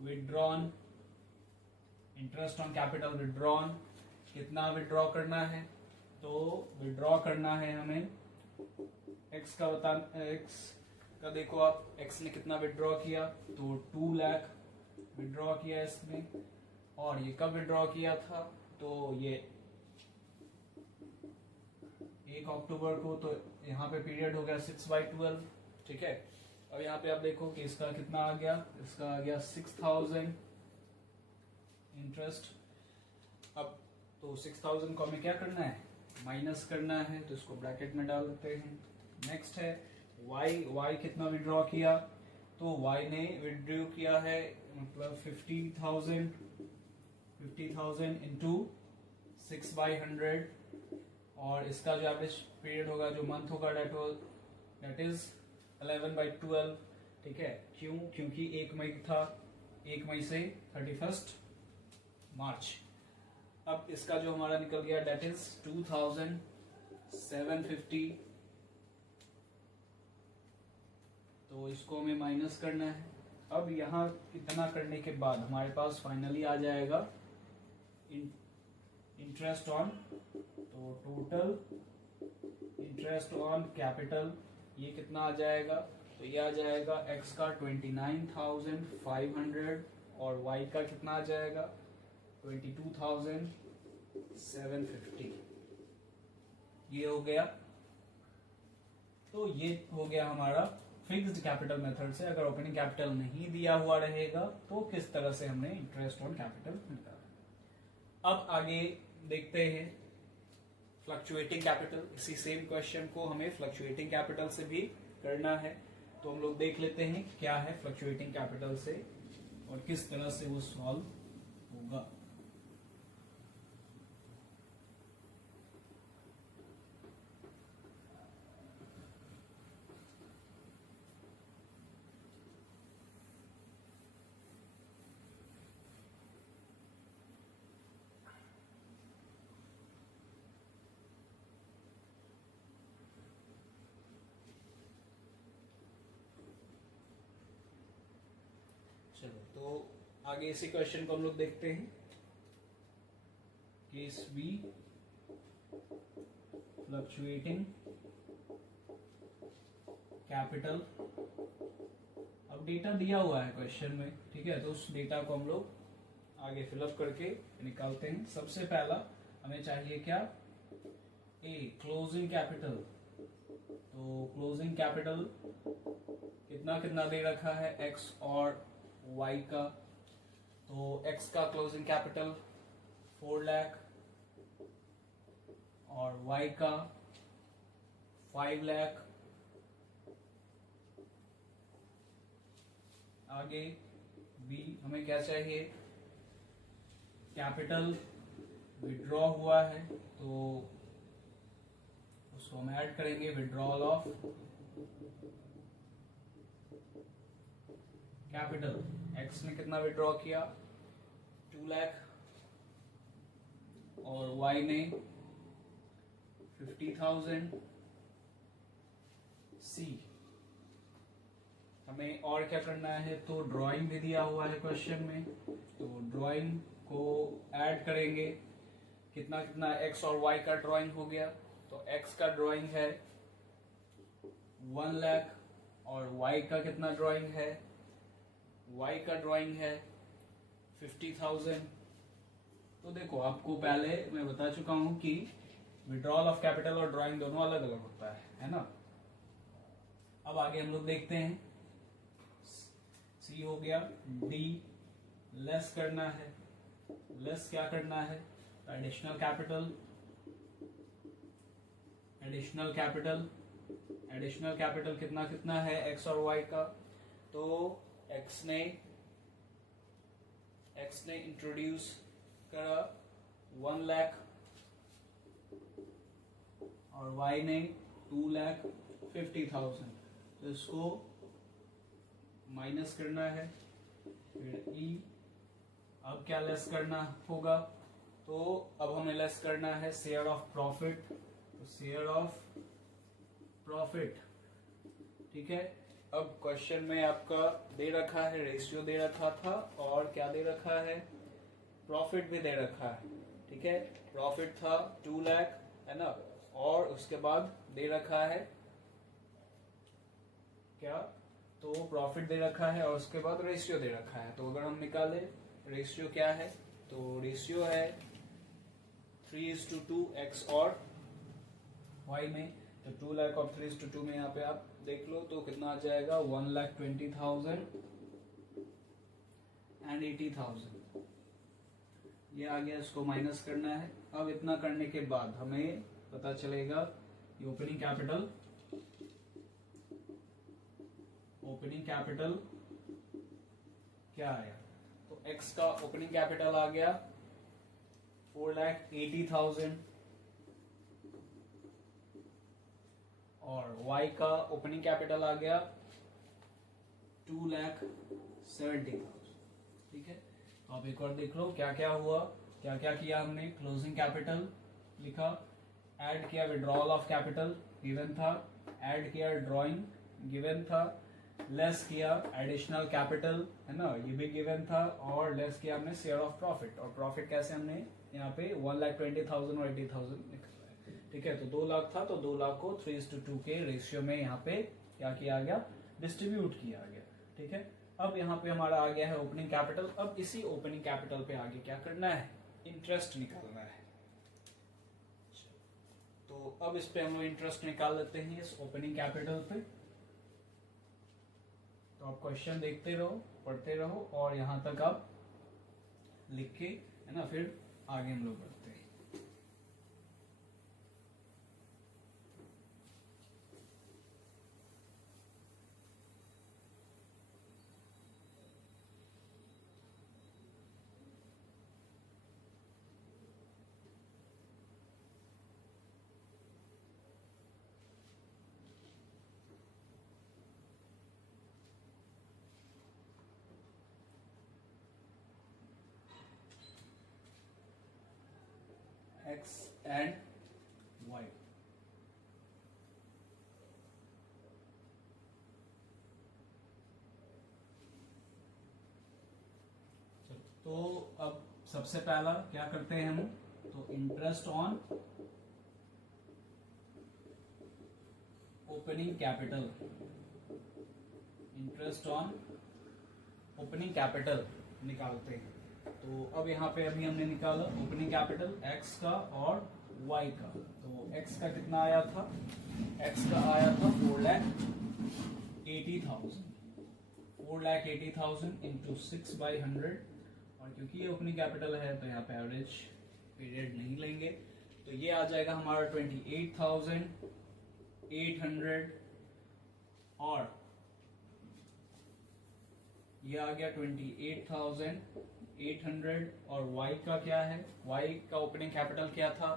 withdrawn. Interest on capital withdrawn, कितना विड्रॉ करना है, तो विड्रॉ करना है हमें एक्स का बता, एक्स का देखो आप, एक्स ने कितना विड्रॉ किया, तो 2 लाख विड्रॉ किया इसमें। और ये कब विड्रॉ किया था, तो ये 1 अक्टूबर को। तो यहाँ पे पीरियड हो गया 6/12। ठीक है, अब यहाँ पे आप देखो कि इसका कितना आ गया, इसका आ गया 6,000 इंटरेस्ट। अब तो 6,000 को हमें क्या करना है, माइनस करना है। तो इसको ब्रैकेट में डाल देते हैं। नेक्स्ट है y कितना विड्रॉ किया, तो y ने विड्रॉ किया है मतलब 50,000 इंटू 6/100। और इसका जो एवरेज पीरियड होगा, जो मंथ होगा, डेट इज 11/12। ठीक है, क्यों, क्योंकि 1 मई था, 1 मई से 31 मार्च। अब इसका जो हमारा निकल गया डेट इज 2,750। तो इसको हमें माइनस करना है। अब यहाँ इतना करने के बाद हमारे पास फाइनली आ जाएगा इंटरेस्ट ऑन, तो टोटल इंटरेस्ट ऑन कैपिटल ये कितना आ जाएगा, तो ये आ जाएगा x का 29,500 और y का कितना आ जाएगा 22,750। ये हो गया, तो ये हो गया हमारा फिक्स्ड कैपिटल मेथड से अगर ओपनिंग कैपिटल नहीं दिया हुआ रहेगा तो किस तरह से हमने इंटरेस्ट ऑन कैपिटल निकाला। अब आगे देखते हैं फ्लक्चुएटिंग कैपिटल। इसी सेम क्वेश्चन को हमें फ्लक्चुएटिंग कैपिटल से भी करना है, तो हम लोग देख लेते हैं क्या है फ्लक्चुएटिंग कैपिटल से और किस तरह से वो सॉल्व होगा। चलो तो आगे इसी क्वेश्चन को हम लोग देखते हैं। Case B, fluctuating capital. अब डेटा दिया हुआ है क्वेश्चन में, ठीक है, तो उस डेटा को हम लोग आगे फिलअप करके निकालते हैं। सबसे पहला हमें चाहिए क्या, ए क्लोजिंग कैपिटल। तो क्लोजिंग कैपिटल कितना कितना दे रखा है, एक्स और y का। तो x का क्लोजिंग कैपिटल 4 लाख और y का 5 लाख। आगे b हमें क्या चाहिए, कैपिटल विड्रॉ हुआ है तो उसको हम ऐड करेंगे, विड्रॉल ऑफ कैपिटल। एक्स ने कितना विड्रॉ किया, 2 लाख और वाई ने 50,000। सी हमें और क्या करना है, तो ड्राइंग भी दिया हुआ है क्वेश्चन में, तो ड्राइंग को ऐड करेंगे। कितना कितना एक्स और वाई का ड्राइंग हो गया, तो एक्स का ड्राइंग है 1 लाख और वाई का कितना ड्राइंग है, y का ड्राइंग है 50,000। तो देखो आपको पहले मैं बता चुका हूं कि विड्रॉल ऑफ कैपिटल और ड्राइंग दोनों अलग अलग होता है ना। अब आगे हम लोग देखते हैं, सी हो गया, डी लेस करना है। लेस क्या करना है, additional capital. Additional capital, additional capital कितना कितना है एक्स और वाई का, तो एक्स ने इंट्रोड्यूस करा 1 लाख और वाई ने 2,50,000। तो इसको माइनस करना है, फिर ई। अब क्या लेस करना होगा, तो अब हमें लेस करना है शेयर ऑफ प्रॉफिट। तो शेयर ऑफ प्रॉफिट, ठीक है। अब क्वेश्चन में आपका दे रखा है, रेशियो दे रखा था और क्या दे रखा है, प्रॉफिट भी दे रखा है, ठीक है। प्रॉफिट था 2 लाख, है ना, और उसके बाद दे रखा है क्या, तो प्रॉफिट दे रखा है और उसके बाद रेशियो दे रखा है। तो अगर हम निकाले रेशियो क्या है, तो रेशियो है 3:2 एक्स और वाई में। तो 2 लाख और 3:2 में यहाँ पे आप देख लो तो कितना आ जाएगा, 1,20,000 एंड 80,000। ये आ गया, इसको माइनस करना है। अब इतना करने के बाद हमें पता चलेगा कि ओपनिंग कैपिटल क्या आया। तो एक्स का ओपनिंग कैपिटल आ गया 4,80,000 और y का ओपनिंग कैपिटल आ गया 2,70,000, ठीक है। तो आप एक और देख लो क्या क्या हुआ, क्या क्या किया हमने। क्लोजिंग कैपिटल लिखा, ऐड किया विड्रॉल ऑफ कैपिटल गिवन था, ऐड किया ड्राइंग गिवन था, लेस किया एडिशनल कैपिटल, है ना, ये भी गिवन था, और लेस किया हमने शेयर ऑफ प्रॉफिट। और प्रॉफिट कैसे हमने यहाँ पे 1,20,000 और 80,000 निकला है, ठीक है। तो 2 लाख था, तो 2 लाख को 3:2 के रेशियो में यहाँ पे क्या किया गया, डिस्ट्रीब्यूट किया गया, ठीक है। अब यहाँ पे हमारा आ गया है ओपनिंग कैपिटल। अब इसी ओपनिंग कैपिटल पे आगे क्या करना है, इंटरेस्ट निकालना है। तो अब इस पे हम लोग इंटरेस्ट निकाल लेते हैं इस ओपनिंग कैपिटल पे। तो आप क्वेश्चन देखते रहो, पढ़ते रहो और यहाँ तक आप लिख के, है ना, फिर आगे हम लोग बढ़ते हैं। X and Y। तो अब सबसे पहला क्या करते हैं हम, तो interest on opening capital, interest on opening capital निकालते हैं। तो अब यहाँ पे अभी हमने निकाला ओपनिंग कैपिटल x का और y का। तो x का कितना आया था, x का आया था 4,80,000, 4,80,000 इंटू 6/100। और क्योंकि ये ओपनिंग कैपिटल है तो यहाँ पे एवरेज पीरियड नहीं लेंगे, तो ये आ जाएगा हमारा 28,800 और ये आ गया 28,800। और y का क्या है, y का ओपनिंग कैपिटल क्या था,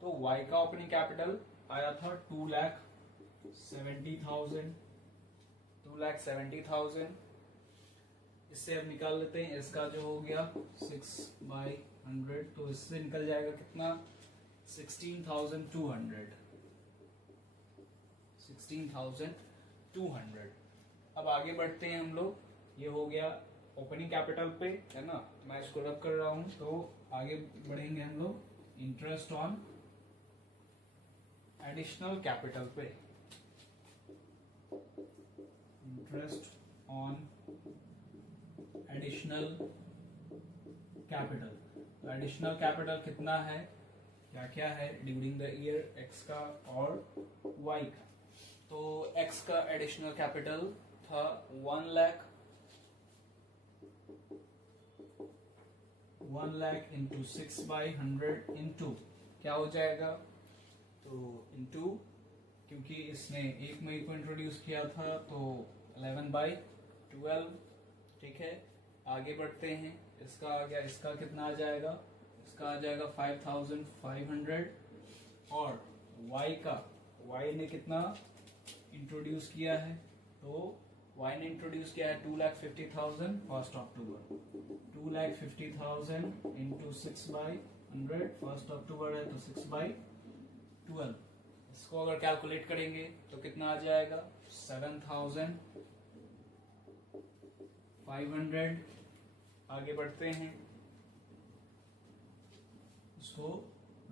तो y का ओपनिंग कैपिटल आया था 2,70,000, 2,70,000। इससे अब निकाल लेते हैं, इसका जो हो गया 6/100, तो इससे निकल जाएगा कितना, 16,200, 16,200। अब आगे बढ़ते हैं हम लोग, ये हो गया ओपनिंग कैपिटल पे, है ना, मैं इसको रब कर रहा हूं। तो आगे बढ़ेंगे हम लोग इंटरेस्ट ऑन एडिशनल कैपिटल पे, interest on additional capital. Additional capital कितना है, क्या क्या है ड्यूरिंग द ईयर, एक्स का और वाई का। तो एक्स का एडिशनल कैपिटल था 1 लाख, 1 लाख इंटू 6/100 इंटू क्या हो जाएगा, तो इंटू, क्योंकि इसने 1 मई को इंट्रोड्यूस किया था तो 11/12। ठीक है, आगे बढ़ते हैं, इसका आ गया, इसका कितना आ जाएगा, इसका आ जाएगा 5,500। और y का, y ने कितना इंट्रोड्यूस किया है, तो y ने इंट्रोड्यूस किया है 2,50,000 1 अक्टूबर, 2,50,000 इंटू 6/100, 1 अक्टूबर है तो 6/12। इसको अगर कैलकुलेट करेंगे तो कितना आ जाएगा, 7,500। आगे बढ़ते हैं, इसको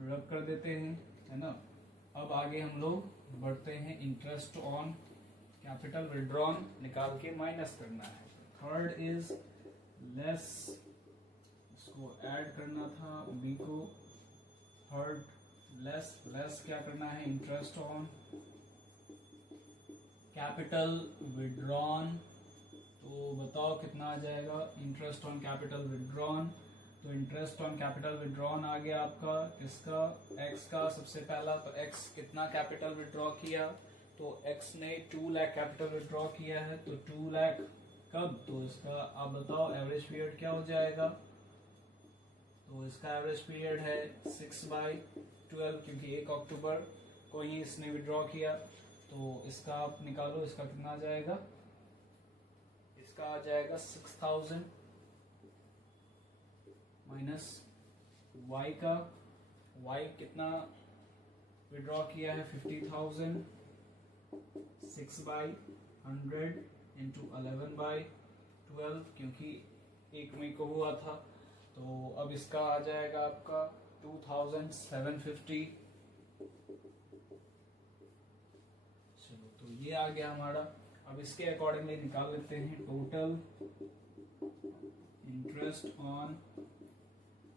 रब कर देते हैं, है ना। अब आगे हम लोग बढ़ते हैं, इंटरेस्ट ऑन कैपिटल विड्रॉन निकाल के माइनस करना है। थर्ड इज लेस, इसको ऐड करना था बी को, थर्ड लेस, लेस क्या करना है, इंटरेस्ट ऑन कैपिटल विड्रॉन। तो बताओ कितना आ जाएगा, इंटरेस्ट ऑन कैपिटल विड्रॉन। तो इंटरेस्ट ऑन कैपिटल विड्रॉन आ गया आपका किसका, एक्स का। सबसे पहला तो एक्स कितना कैपिटल विड्रॉ किया, तो एक्स ने 2 लाख कैपिटल विड्रॉ किया है, तो 2 लाख कब, तो इसका आप बताओ एवरेज पीरियड क्या हो जाएगा। तो इसका एवरेज पीरियड है 6/12, क्योंकि 1 अक्टूबर को ही इसने विड्रॉ किया। तो इसका आप निकालो, इसका कितना आ जाएगा, इसका आ जाएगा 6,000 माइनस y का, y कितना विड्रॉ किया है 50,000, 6/100 इंटू 11/12, क्योंकि 1 मई को हुआ था। तो अब इसका आ जाएगा आपका 2,750। चलो, तो ये आ गया हमारा। अब इसके अकॉर्डिंगली निकाल लेते हैं total interest on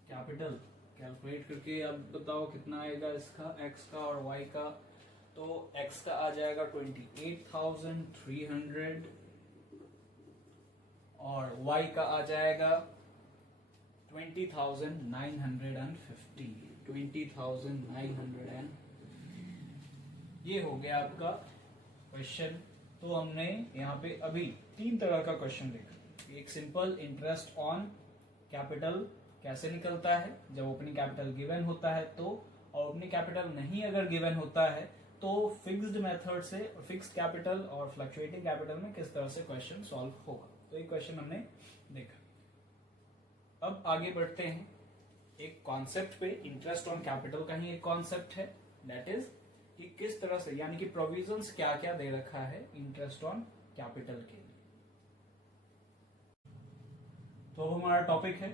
capital, calculate करके अब बताओ कितना आएगा इसका, x का और y का। तो x का आ जाएगा 28,300 और y का आ जाएगा 20,950। 20,900 ये हो गया आपका क्वेश्चन। तो हमने यहाँ पे अभी 3 तरह का क्वेश्चन देखा। एक सिंपल इंटरेस्ट ऑन कैपिटल कैसे निकलता है जब ओपनिंग कैपिटल गिवन होता है तो, और ओपनिंग कैपिटल नहीं अगर गिवन होता है तो फिक्स्ड मेथड से फिक्स्ड कैपिटल और फ्लक्चुएटिंग कैपिटल में किस तरह से क्वेश्चन सॉल्व होगा। तो ये क्वेश्चन हमने देखा। अब आगे बढ़ते हैं एक कॉन्सेप्ट पे। इंटरेस्ट ऑन कैपिटल का ही एक कॉन्सेप्ट है, दैट इज कि किस तरह से, यानी कि प्रोविजंस क्या क्या दे रखा है इंटरेस्ट ऑन कैपिटल के लिए। तो हमारा टॉपिक है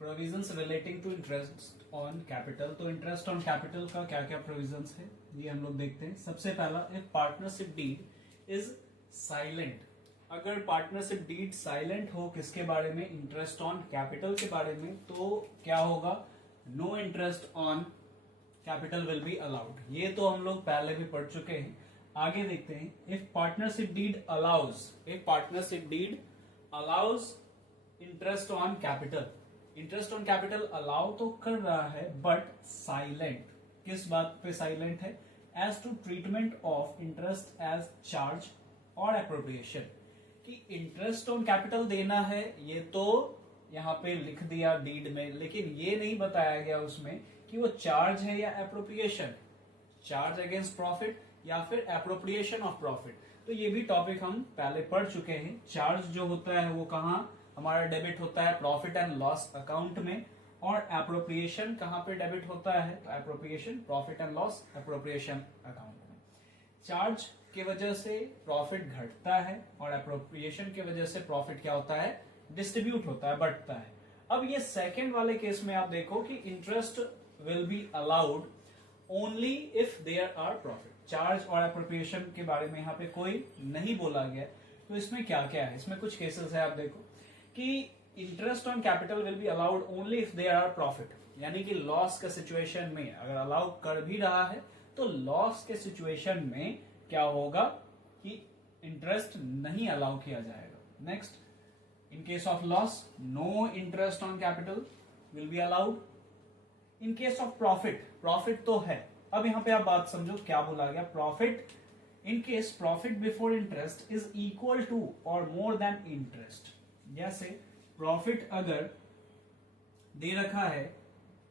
provisions relating to interest on capital. तो इंटरेस्ट ऑन कैपिटल का क्या क्या प्रोविजंस है ये हम लोग देखते हैं। सबसे पहला, if partnership deed is silent. अगर पार्टनरशिप डीड साइलेंट हो किसके बारे में, इंटरेस्ट ऑन कैपिटल के बारे में, तो क्या होगा, no interest on capital will be allowed. ये तो हम लोग पहले भी पढ़ चुके हैं। आगे देखते हैं, if partnership deed allows, if partnership deed allows interest on capital. Interest on capital allow तो कर रहा है बट साइलेंट। किस बात पे साइलेंट है, as to treatment of interest as charge और एप्रोप्रिएशन। कि इंटरेस्ट ऑन कैपिटल देना है ये तो यहाँ पे लिख दिया डीड में, लेकिन ये नहीं बताया गया उसमें कि वो चार्ज है या एप्रोप्रिएशन, चार्ज अगेंस्ट प्रॉफिट या फिर एप्रोप्रिएशन ऑफ प्रॉफिट। तो ये भी टॉपिक हम पहले पढ़ चुके हैं। चार्ज जो होता है वो कहाँ हमारा डेबिट होता है, प्रॉफिट एंड लॉस अकाउंट में, और एप्रोप्रिएशन कहाँ पे डेबिट होता है, तो appropriation profit and loss appropriation account में। चार्ज की वजह से प्रॉफिट घटता है और एप्रोप्रिएशन की वजह से प्रॉफिट क्या होता है, डिस्ट्रीब्यूट होता है, बढ़ता है। अब ये सेकंड वाले केस में आप देखो कि interest will be allowed only if there are profit. Charge और एप्रोप्रिएशन के बारे में यहाँ पे कोई नहीं बोला गया। तो इसमें क्या क्या है, इसमें कुछ केसेस है। आप देखो कि interest on capital will be allowed only if there are profit, यानी कि लॉस के सिचुएशन में अगर अलाउ कर भी रहा है तो लॉस के सिचुएशन में क्या होगा कि इंटरेस्ट नहीं अलाउ किया जाएगा। Next, in case of loss no interest on capital will be allowed. In case of profit, profit तो है। अब यहां पे आप बात समझो क्या बोला गया, profit in case profit before interest is equal to और मोर देन इंटरेस्ट। जैसे प्रॉफिट अगर दे रखा है,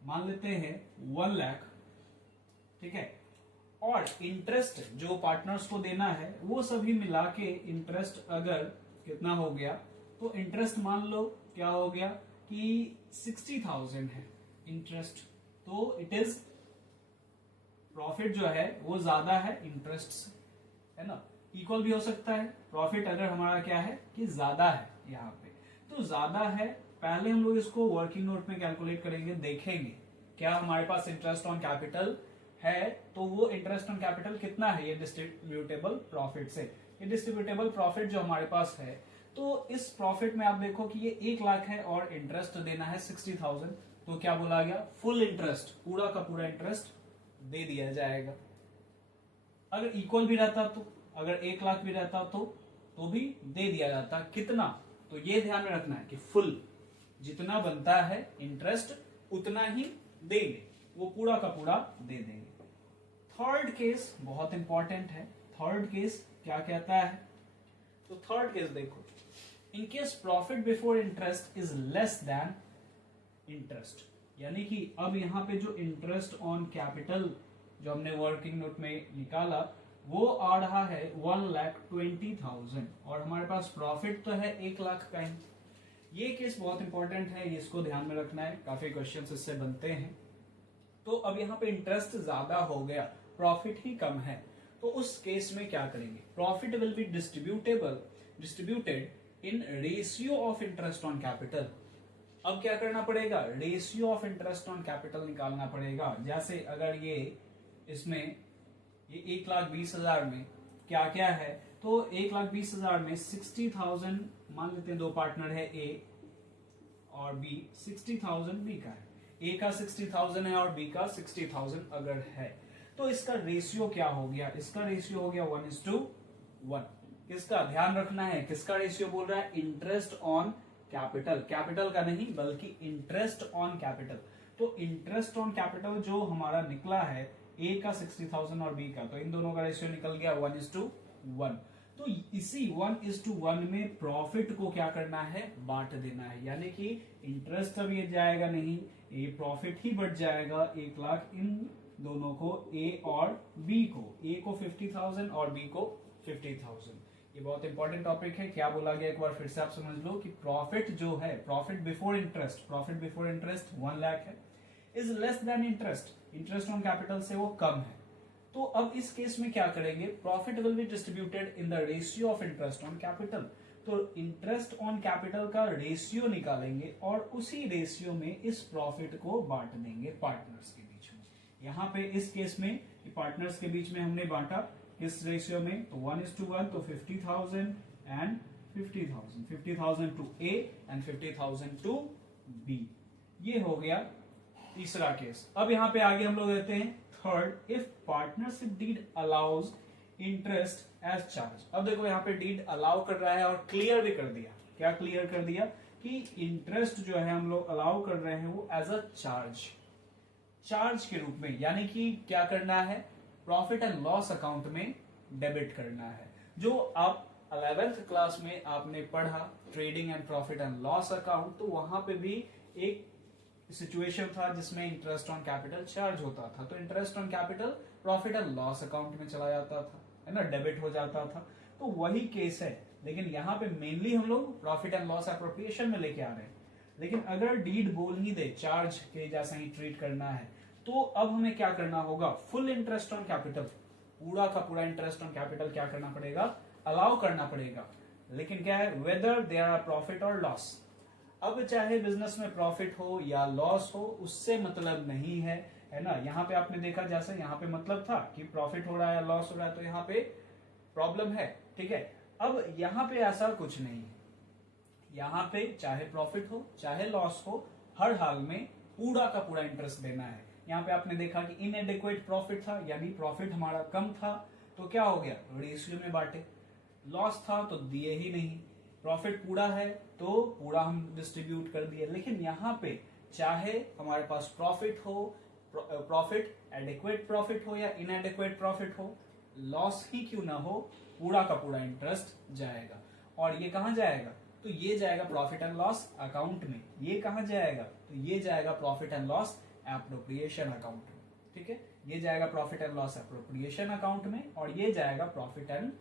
मान लेते हैं 1 लाख, ठीक है, और इंटरेस्ट जो पार्टनर्स को देना है वो सभी मिला के इंटरेस्ट अगर कितना हो गया, तो इंटरेस्ट मान लो क्या हो गया कि 60,000 है इंटरेस्ट, तो इट इज प्रॉफिट जो है वो ज्यादा है इंटरेस्ट से, है ना। इक्वल भी हो सकता है, प्रॉफिट अगर हमारा क्या है कि ज्यादा है यहाँ पे, तो ज्यादा है। पहले हम लोग इसको वर्किंग नोट में कैलकुलेट करेंगे, देखेंगे क्या हमारे पास इंटरेस्ट ऑन कैपिटल है, तो वो इंटरेस्ट ऑन कैपिटल कितना है ये डिस्ट्रीब्यूटेबल प्रॉफिट से। ये डिस्ट्रीब्यूटेबल प्रॉफिट जो हमारे पास है, तो इस प्रॉफिट में आप देखो कि ये 1 लाख है और इंटरेस्ट देना है 60,000, तो क्या बोला गया, फुल इंटरेस्ट, पूरा का पूरा इंटरेस्ट दे दिया जाएगा। अगर इक्वल भी रहता तो, अगर 1 लाख भी रहता तो भी दे दिया जाता। कितना, तो ये ध्यान में रखना है कि फुल जितना बनता है इंटरेस्ट उतना ही देंगे, वो पूरा का पूरा दे देंगे। थर्ड केस बहुत इंपॉर्टेंट है। थर्ड केस क्या कहता है, तो थर्ड केस देखो, इन case profit before interest is less than interest, यानी कि अब यहां पे जो इंटरेस्ट ऑन कैपिटल जो हमने वर्किंग नोट में निकाला वो आ रहा है 1,20,000 और हमारे पास प्रॉफिट तो है 1 लाख का ही। ये केस बहुत इंपॉर्टेंट है, इसको ध्यान में रखना है, काफी क्वेश्चंस इससे बनते हैं। तो अब यहाँ पे इंटरेस्ट ज्यादा हो गया, प्रॉफिट ही कम है, तो उस केस में क्या करेंगे, profit will be distributed in ratio of interest on capital. अब क्या करना पड़ेगा, ratio of interest on capital निकालना पड़ेगा। जैसे अगर ये इसमें ये 1,20,000 में क्या क्या है, तो 1,20,000 में 60,000 मान लेते हैं, दो पार्टनर है ए और बी, 60,000 बी का है, ए का 60,000 है और बी का 60,000 अगर है, तो इसका रेशियो क्या हो गया, इसका रेशियो हो गया 1:1। किसका ध्यान रखना है, किसका रेशियो बोल रहा है, इंटरेस्ट ऑन कैपिटल, कैपिटल का नहीं बल्कि इंटरेस्ट ऑन कैपिटल। तो इंटरेस्ट ऑन कैपिटल जो हमारा निकला है ए का 60,000 और बी का, तो इन दोनों का रेशियो निकल गया 1:1। तो इसी 1:1 में प्रॉफिट को क्या करना है, बांट देना है, यानी कि इंटरेस्ट अब ये जाएगा नहीं, ये प्रॉफिट ही बढ़ जाएगा 1,00,000 इन दोनों को, ए और बी को, ए को 50,000 और बी को 50,000। ये बहुत इंपॉर्टेंट टॉपिक है। क्या बोला गया एक बार फिर से आप समझ लो कि प्रॉफिट जो है, profit before interest, profit before interest 1,00,000 है, is less than interest, interest on capital से वो कम है। तो अब इस केस में क्या करेंगे, profit will be distributed in the ratio of interest on capital. तो इंटरेस्ट ऑन कैपिटल का रेशियो निकालेंगे और उसी रेशियो में इस प्रॉफिट को बांट देंगे पार्टनर्स के बीच में। यहाँ पे इस केस में पार्टनर्स के बीच में हमने बांटा किस रेशियो में, तो 1:1, तो 50,000 and 50,000, 50,000 to A and 50,000 to B. ये हो गया तीसरा केस। अब यहाँ पे आगे हम लोग देते हैं third, if partnership deed allows interest as charge. अब देखो यहाँ पे डीड अलाउ कर रहा है और क्लियर भी कर दिया। क्या क्लियर कर दिया कि इंटरेस्ट जो है हम लोग अलाउ कर रहे हैं वो एज अ चार्ज, चार्ज के रूप में, यानी कि क्या करना है, प्रॉफिट एंड लॉस अकाउंट में डेबिट करना है। जो आप 11th क्लास में आपने पढ़ा trading and profit and loss account, तो वहां पे भी एक सिचुएशन था जिसमें इंटरेस्ट ऑन कैपिटल चार्ज होता था। तो interest on capital profit and loss account में चला जाता था, है ना, डेबिट हो जाता था। तो वही केस है, लेकिन यहाँ पे मेनली हम लोग प्रॉफिट एंड लॉस एप्रोप्रिएशन में लेके आ रहे हैं। लेकिन अगर डीड बोल ही दे चार्ज के जैसा ही ट्रीट करना है, तो अब हमें क्या करना होगा, फुल इंटरेस्ट ऑन कैपिटल, पूरा का पूरा इंटरेस्ट ऑन कैपिटल क्या करना पड़ेगा, अलाउ करना पड़ेगा। लेकिन क्या है, वेदर देयर आर प्रॉफिट और लॉस। अब चाहे बिजनेस में प्रॉफिट हो या लॉस हो, उससे मतलब नहीं है, है ना। यहाँ पे आपने देखा जैसे यहाँ पे मतलब था कि प्रॉफिट हो रहा है या लॉस हो रहा है, तो यहाँ पे प्रॉब्लम है, ठीक है। अब यहाँ पे ऐसा कुछ नहीं है, यहाँ पे चाहे प्रॉफिट हो चाहे लॉस हो, हर हाल में पूरा का पूरा इंटरेस्ट देना है। यहाँ पे आपने देखा कि इनएडिक्वेट प्रॉफिट था, यानी प्रॉफिट हमारा कम था, तो क्या हो गया, रेशियो में बांटे। लॉस था तो दिए ही नहीं, प्रॉफिट पूरा है तो पूरा हम डिस्ट्रीब्यूट कर दिए। लेकिन यहाँ पे चाहे हमारे पास प्रॉफिट हो, प्रॉफिट एडिक्वेट प्रॉफिट हो या इनएडिक्वेट प्रॉफिट हो, लॉस ही क्यों ना हो, पूरा का पूरा इंटरेस्ट जाएगा। और ये कहाँ जाएगा, तो ये जाएगा प्रॉफिट एंड लॉस अकाउंट में। ये कहाँ जाएगा, तो ये जाएगा profit and loss appropriation account में, ठीक है। ये जाएगा profit and loss appropriation account में और ये जाएगा प्रॉफिट एंड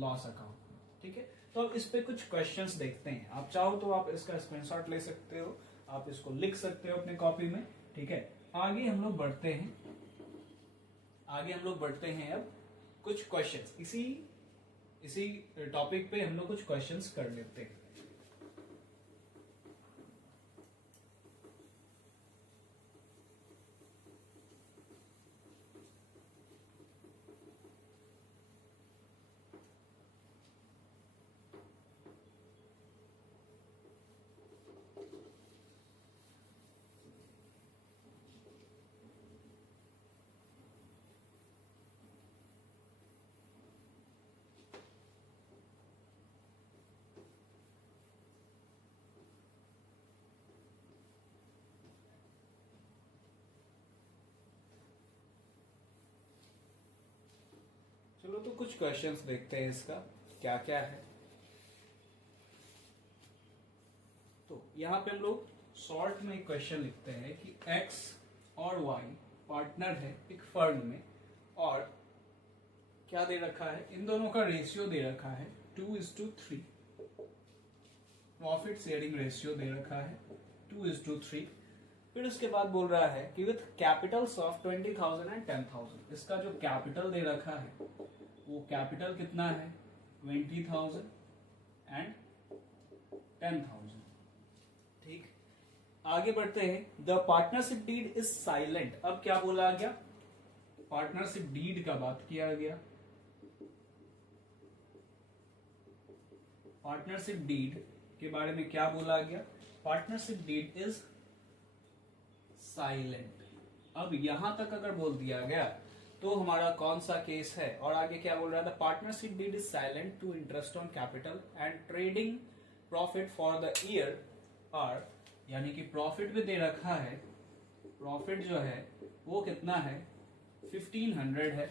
लॉस अकाउंट में, ठीक है। तो अब इस पे कुछ क्वेश्चंस देखते हैं। आप चाहो तो आप इसका स्क्रीनशॉट ले सकते हो, आप इसको लिख सकते हो अपने कॉपी में, ठीक है। आगे हम लोग बढ़ते हैं, अब कुछ क्वेश्चंस इसी टॉपिक पे हम लोग कुछ क्वेश्चंस कर लेते हैं। चलो तो कुछ क्वेश्चंस देखते हैं इसका क्या क्या है। तो यहाँ पे हम लोग शॉर्ट में एक क्वेश्चन लिखते हैं कि x और y पार्टनर है एक फर्म में, और क्या दे रखा है, इन दोनों का रेशियो दे रखा है 2:3, प्रॉफिट शेयरिंग रेशियो दे रखा है 2:3। फिर उसके बाद बोल रहा है कि विथ कैपिटल्स ऑफ 20,000 एंड 10,000, इसका जो कैपिटल दे रखा है वो कैपिटल कितना है, 20,000 एंड 10,000, ठीक। आगे बढ़ते हैं, the partnership deed is silent. अब क्या बोला गया, पार्टनरशिप डीड का बात किया गया। पार्टनरशिप डीड के बारे में क्या बोला गया, पार्टनरशिप डीड इज साइलेंट। अब यहां तक अगर बोल दिया गया तो हमारा कौन सा केस है, और आगे क्या बोल रहा था, partnership deed is silent to interest on capital and trading profit for the year are, यानी कि प्रॉफिट भी दे रखा है, प्रॉफिट जो है वो कितना है 1500 है,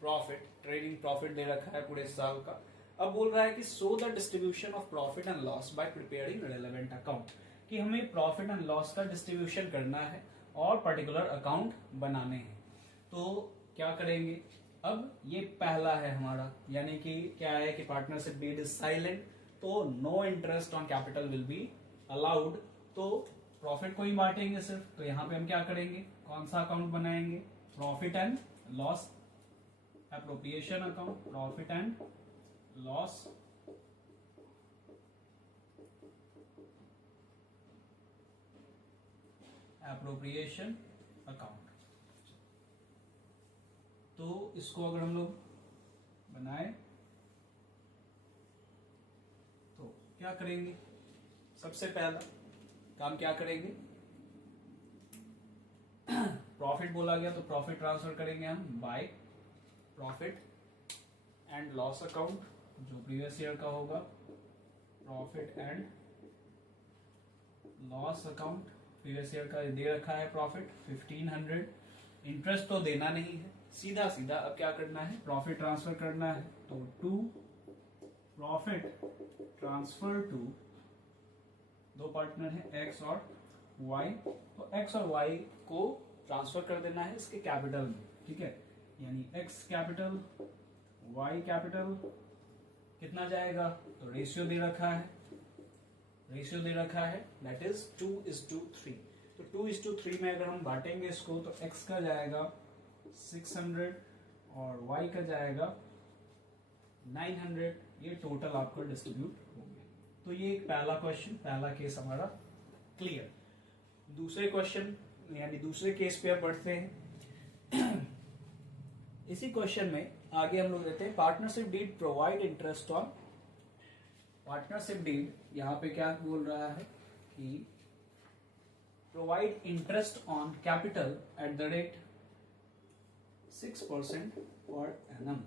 प्रॉफिट ट्रेडिंग प्रॉफिट दे रखा है पूरे साल का। अब बोल रहा है कि so the distribution of profit and loss by preparing relevant account, कि हमें प्रॉफिट एंड लॉस का डिस्ट्रीब्यूशन करना है और पर्टिकुलर अकाउंट बनाने हैं। तो क्या करेंगे, अब ये पहला है हमारा, यानी कि क्या है कि पार्टनरशिप डीड इज साइलेंट, तो no interest on capital will be allowed, तो प्रॉफिट को ही बांटेंगे सिर्फ। तो यहां पे हम क्या करेंगे, कौन सा अकाउंट बनाएंगे, profit and loss appropriation account, profit and loss appropriation account. तो इसको अगर हम लोग बनाए तो क्या करेंगे, सबसे पहला काम क्या करेंगे, प्रॉफिट बोला गया तो प्रॉफिट ट्रांसफर करेंगे हम by profit and loss account, जो प्रीवियस ईयर का होगा, profit and loss account, previous year का दे रखा है प्रॉफिट 1500, इंटरेस्ट तो देना नहीं है, सीधा सीधा अब क्या करना है, प्रॉफिट ट्रांसफर करना है। तो टू प्रॉफिट ट्रांसफर टू, दो पार्टनर है एक्स और वाई, तो एक्स और वाई को ट्रांसफर कर देना है इसके कैपिटल में, ठीक है, यानी एक्स कैपिटल वाई कैपिटल कितना जाएगा, तो रेशियो दे रखा है, रेशियो दे रखा है दैट इज 2:3, तो 2:3 में अगर हम बांटेंगे इसको तो x का जाएगा 600 और y का जाएगा 900, ये टोटल आपका डिस्ट्रीब्यूट हो गया। तो ये एक पहला क्वेश्चन, पहला केस हमारा क्लियर। दूसरे क्वेश्चन यानी दूसरे केस पे अब बढ़ते हैं। इसी क्वेश्चन में आगे हम लोग देते हैं partnership deed provide interest on, partnership deed यहाँ पे क्या बोल रहा है कि provide interest on capital at the rate 6% per annum,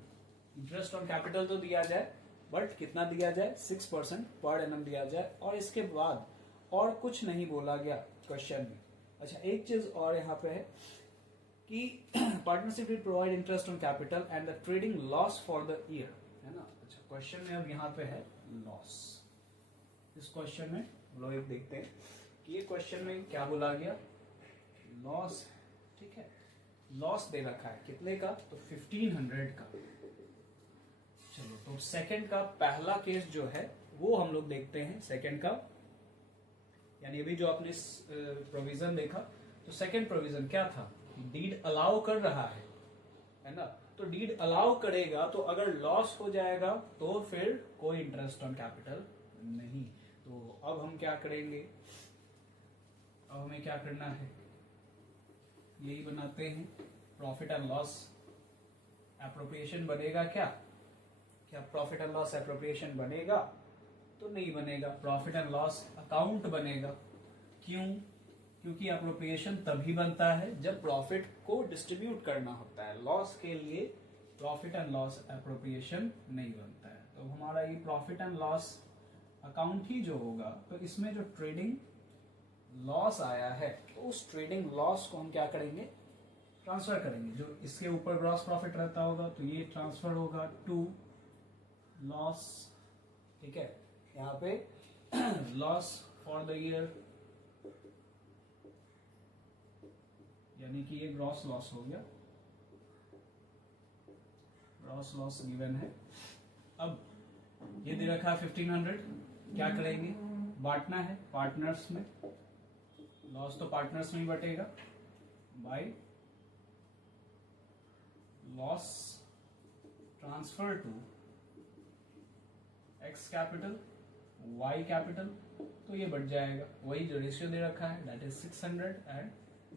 interest on capital तो दिया जाए बट कितना दिया जाए 6% पर एनम दिया जाए, और इसके बाद और कुछ नहीं बोला गया क्वेश्चन में। अच्छा एक चीज और यहाँ पे है कि partnership will provide interest on capital and the trading loss for the year, है ना। अच्छा क्वेश्चन में अब यहाँ पे है लॉस, इस क्वेश्चन में हम लोग एक देखते हैं कि ये क्वेश्चन में क्या बोला गया, लॉस, ठीक है, लॉस दे रखा है कितने का, तो 1500 का। चलो तो सेकंड का पहला केस जो है वो हम लोग देखते हैं, सेकंड का, यानी अभी जो आपने प्रोविजन देखा तो सेकंड प्रोविजन क्या था, डीड अलाउ कर रहा है ना, तो डीड अलाउ करेगा तो अगर लॉस हो जाएगा तो फिर कोई इंटरेस्ट ऑन कैपिटल नहीं। तो अब हम क्या करेंगे, अब हमें क्या करना है, यही बनाते हैं, प्रॉफिट एंड लॉस एप्रोप्रिएशन बनेगा क्या, क्या प्रॉफिट एंड लॉस एप्रोप्रिएशन बनेगा, तो नहीं बनेगा, प्रॉफिट एंड लॉस अकाउंट बनेगा। क्यों, क्योंकि एप्रोप्रिएशन तभी बनता है जब प्रॉफिट को डिस्ट्रीब्यूट करना होता है, लॉस के लिए प्रॉफिट एंड लॉस एप्रोप्रिएशन नहीं बनता है। तो हमारा ये प्रॉफिट एंड लॉस अकाउंट ही जो होगा, तो इसमें जो ट्रेडिंग लॉस आया है तो उस ट्रेडिंग लॉस को हम क्या करेंगे, ट्रांसफर करेंगे, जो इसके ऊपर ग्रॉस प्रॉफिट रहता होगा तो ये ट्रांसफर होगा टू लॉस, ठीक है, यहाँ पे लॉस फॉर द ईयर, यानी कि ये ग्रॉस लॉस हो गया, ग्रॉस लॉस गिवन है। अब ये दे रखा है 1500, क्या करेंगे, बांटना है पार्टनर्स में, लॉस तो पार्टनर्स में ही बटेगा, by loss transfer to X capital Y capital, तो ये बढ़ जाएगा, वही जो रेशियो दे रखा है दैट इज 600 एंड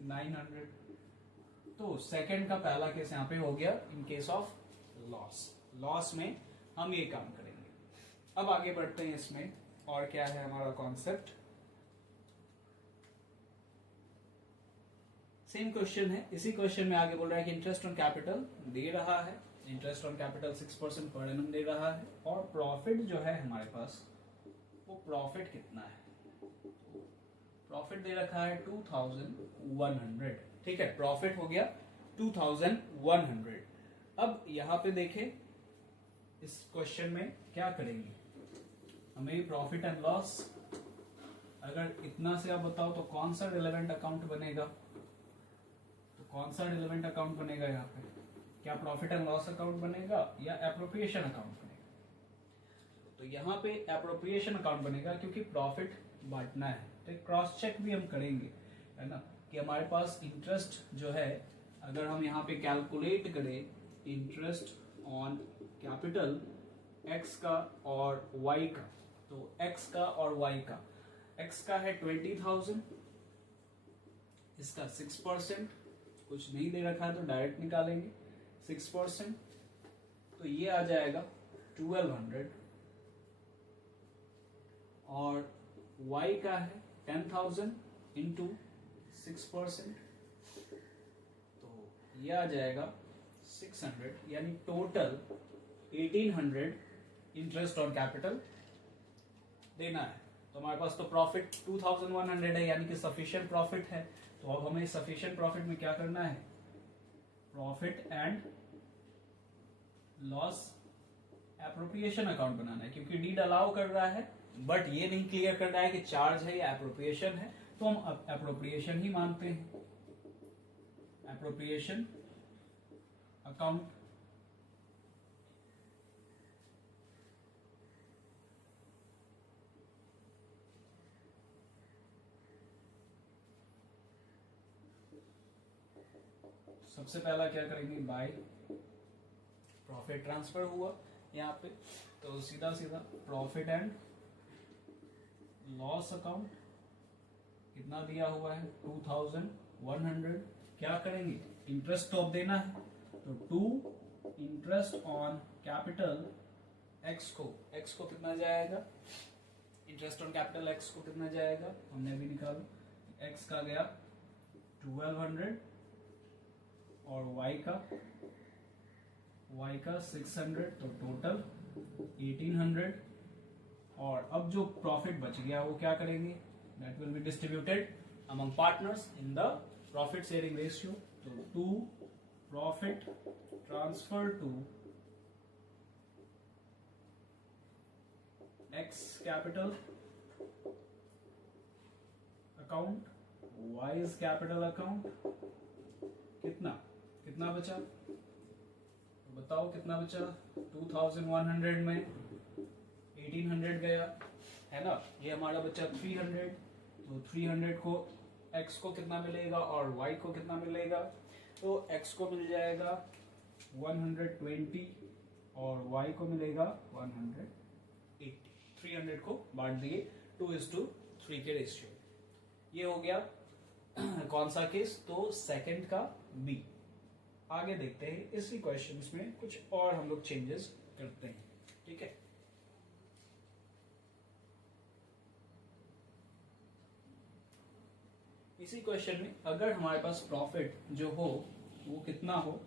900। तो सेकंड का पहला केस यहाँ पे हो गया इन केस ऑफ लॉस, लॉस में हम ये काम करेंगे। अब आगे बढ़ते हैं इसमें, और क्या है हमारा कॉन्सेप्ट, सेम क्वेश्चन है, इसी क्वेश्चन में आगे बोल रहा है कि इंटरेस्ट ऑन कैपिटल दे रहा है, interest on capital 6% per annum दे रहा है, और प्रॉफिट जो है हमारे पास वो प्रॉफिट कितना है, प्रॉफिट दे रखा है 2100। ठीक है, प्रॉफिट हो गया 2100। अब यहां पे देखें इस क्वेश्चन में क्या करेंगे, हमें प्रॉफिट एंड लॉस अगर इतना से आप बताओ तो कौन सा रिलेवेंट अकाउंट बनेगा, तो कौन सा रिलेवेंट अकाउंट बनेगा यहाँ पे, क्या प्रॉफिट एंड लॉस अकाउंट बनेगा या एप्रोप्रिएशन अकाउंट बनेगा। तो यहाँ पे एप्रोप्रिएशन अकाउंट बनेगा क्योंकि प्रॉफिट बांटना है। तो क्रॉस चेक भी हम करेंगे, है ना, कि हमारे पास इंटरेस्ट जो है, अगर हम यहाँ पे कैलकुलेट करें इंटरेस्ट ऑन कैपिटल एक्स का और वाई का, तो एक्स का और वाई का, एक्स का है 20,000, इसका 6%, कुछ नहीं दे रखा है तो डायरेक्ट निकालेंगे 6%, तो ये आ जाएगा 1200, और y का है 10,000 इंटू 6%, तो ये आ जाएगा 600, यानी टोटल 1800 इंटरेस्ट ऑन कैपिटल देना है। तो हमारे पास तो प्रॉफिट 2100 है, यानी कि सफिशिएंट प्रॉफिट है। तो अब हमें सफिशिएंट प्रॉफिट में क्या करना है, profit and loss appropriation account बनाना है, क्योंकि डीड अलाउ कर रहा है बट ये नहीं क्लियर कर रहा है कि चार्ज है या एप्रोप्रिएशन है, तो हम एप्रोप्रिएशन ही मानते हैं, एप्रोप्रिएशन अकाउंट। सबसे पहला क्या करेंगे, बाय प्रॉफिट ट्रांसफर हुआ यहाँ पे, तो सीधा सीधा प्रॉफिट एंड लॉस अकाउंट कितना दिया हुआ है 2100, क्या करेंगे, इंटरेस्ट तो अब देना है, तो 2 इंटरेस्ट ऑन कैपिटल एक्स को कितना जाएगा, इंटरेस्ट ऑन कैपिटल एक्स को कितना जाएगा, हमने अभी निकाला, एक्स का गया 1200 और y का 600, तो टोटल 1800, और अब जो प्रॉफिट बच गया वो क्या करेंगे, that will be distributed among partners in the profit sharing ratio. तो 2 profit transfer to X capital account, Y's capital account, कितना बचा, तो बताओ कितना बचा, 2100 में 1800 गया, है ना, ये हमारा बचा 300, तो 300 को x को कितना मिलेगा और y को कितना मिलेगा, तो x को मिल जाएगा 120 और y को मिलेगा 180। 300 को बांट दिए 2:3 के रेशियो। ये हो गया कौन सा केस, तो सेकंड का बी। आगे देखते हैं इसी क्वेश्चंस में कुछ और हम लोग चेंजेस करते हैं, ठीक है। इसी क्वेश्चन में अगर हमारे पास प्रॉफिट जो हो वो कितना हो,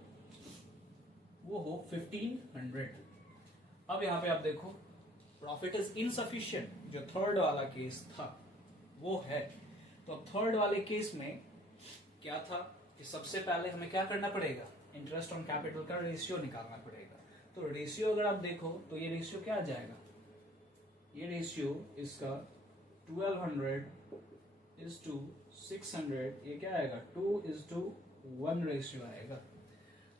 वो हो 1500। अब यहां पे आप देखो प्रॉफिट इज इनसफिशिएंट, जो थर्ड वाला केस था वो है। तो अब थर्ड वाले केस में क्या था कि सबसे पहले हमें क्या करना पड़ेगा, इंटरेस्ट ऑन कैपिटल का रेशियो निकालना पड़ेगा। तो रेशियो अगर आप देखो तो ये रेशियो क्या आ जाएगा, ये रेशियो इसका 1200:600, ये क्या आएगा 2:1 रेशियो आएगा।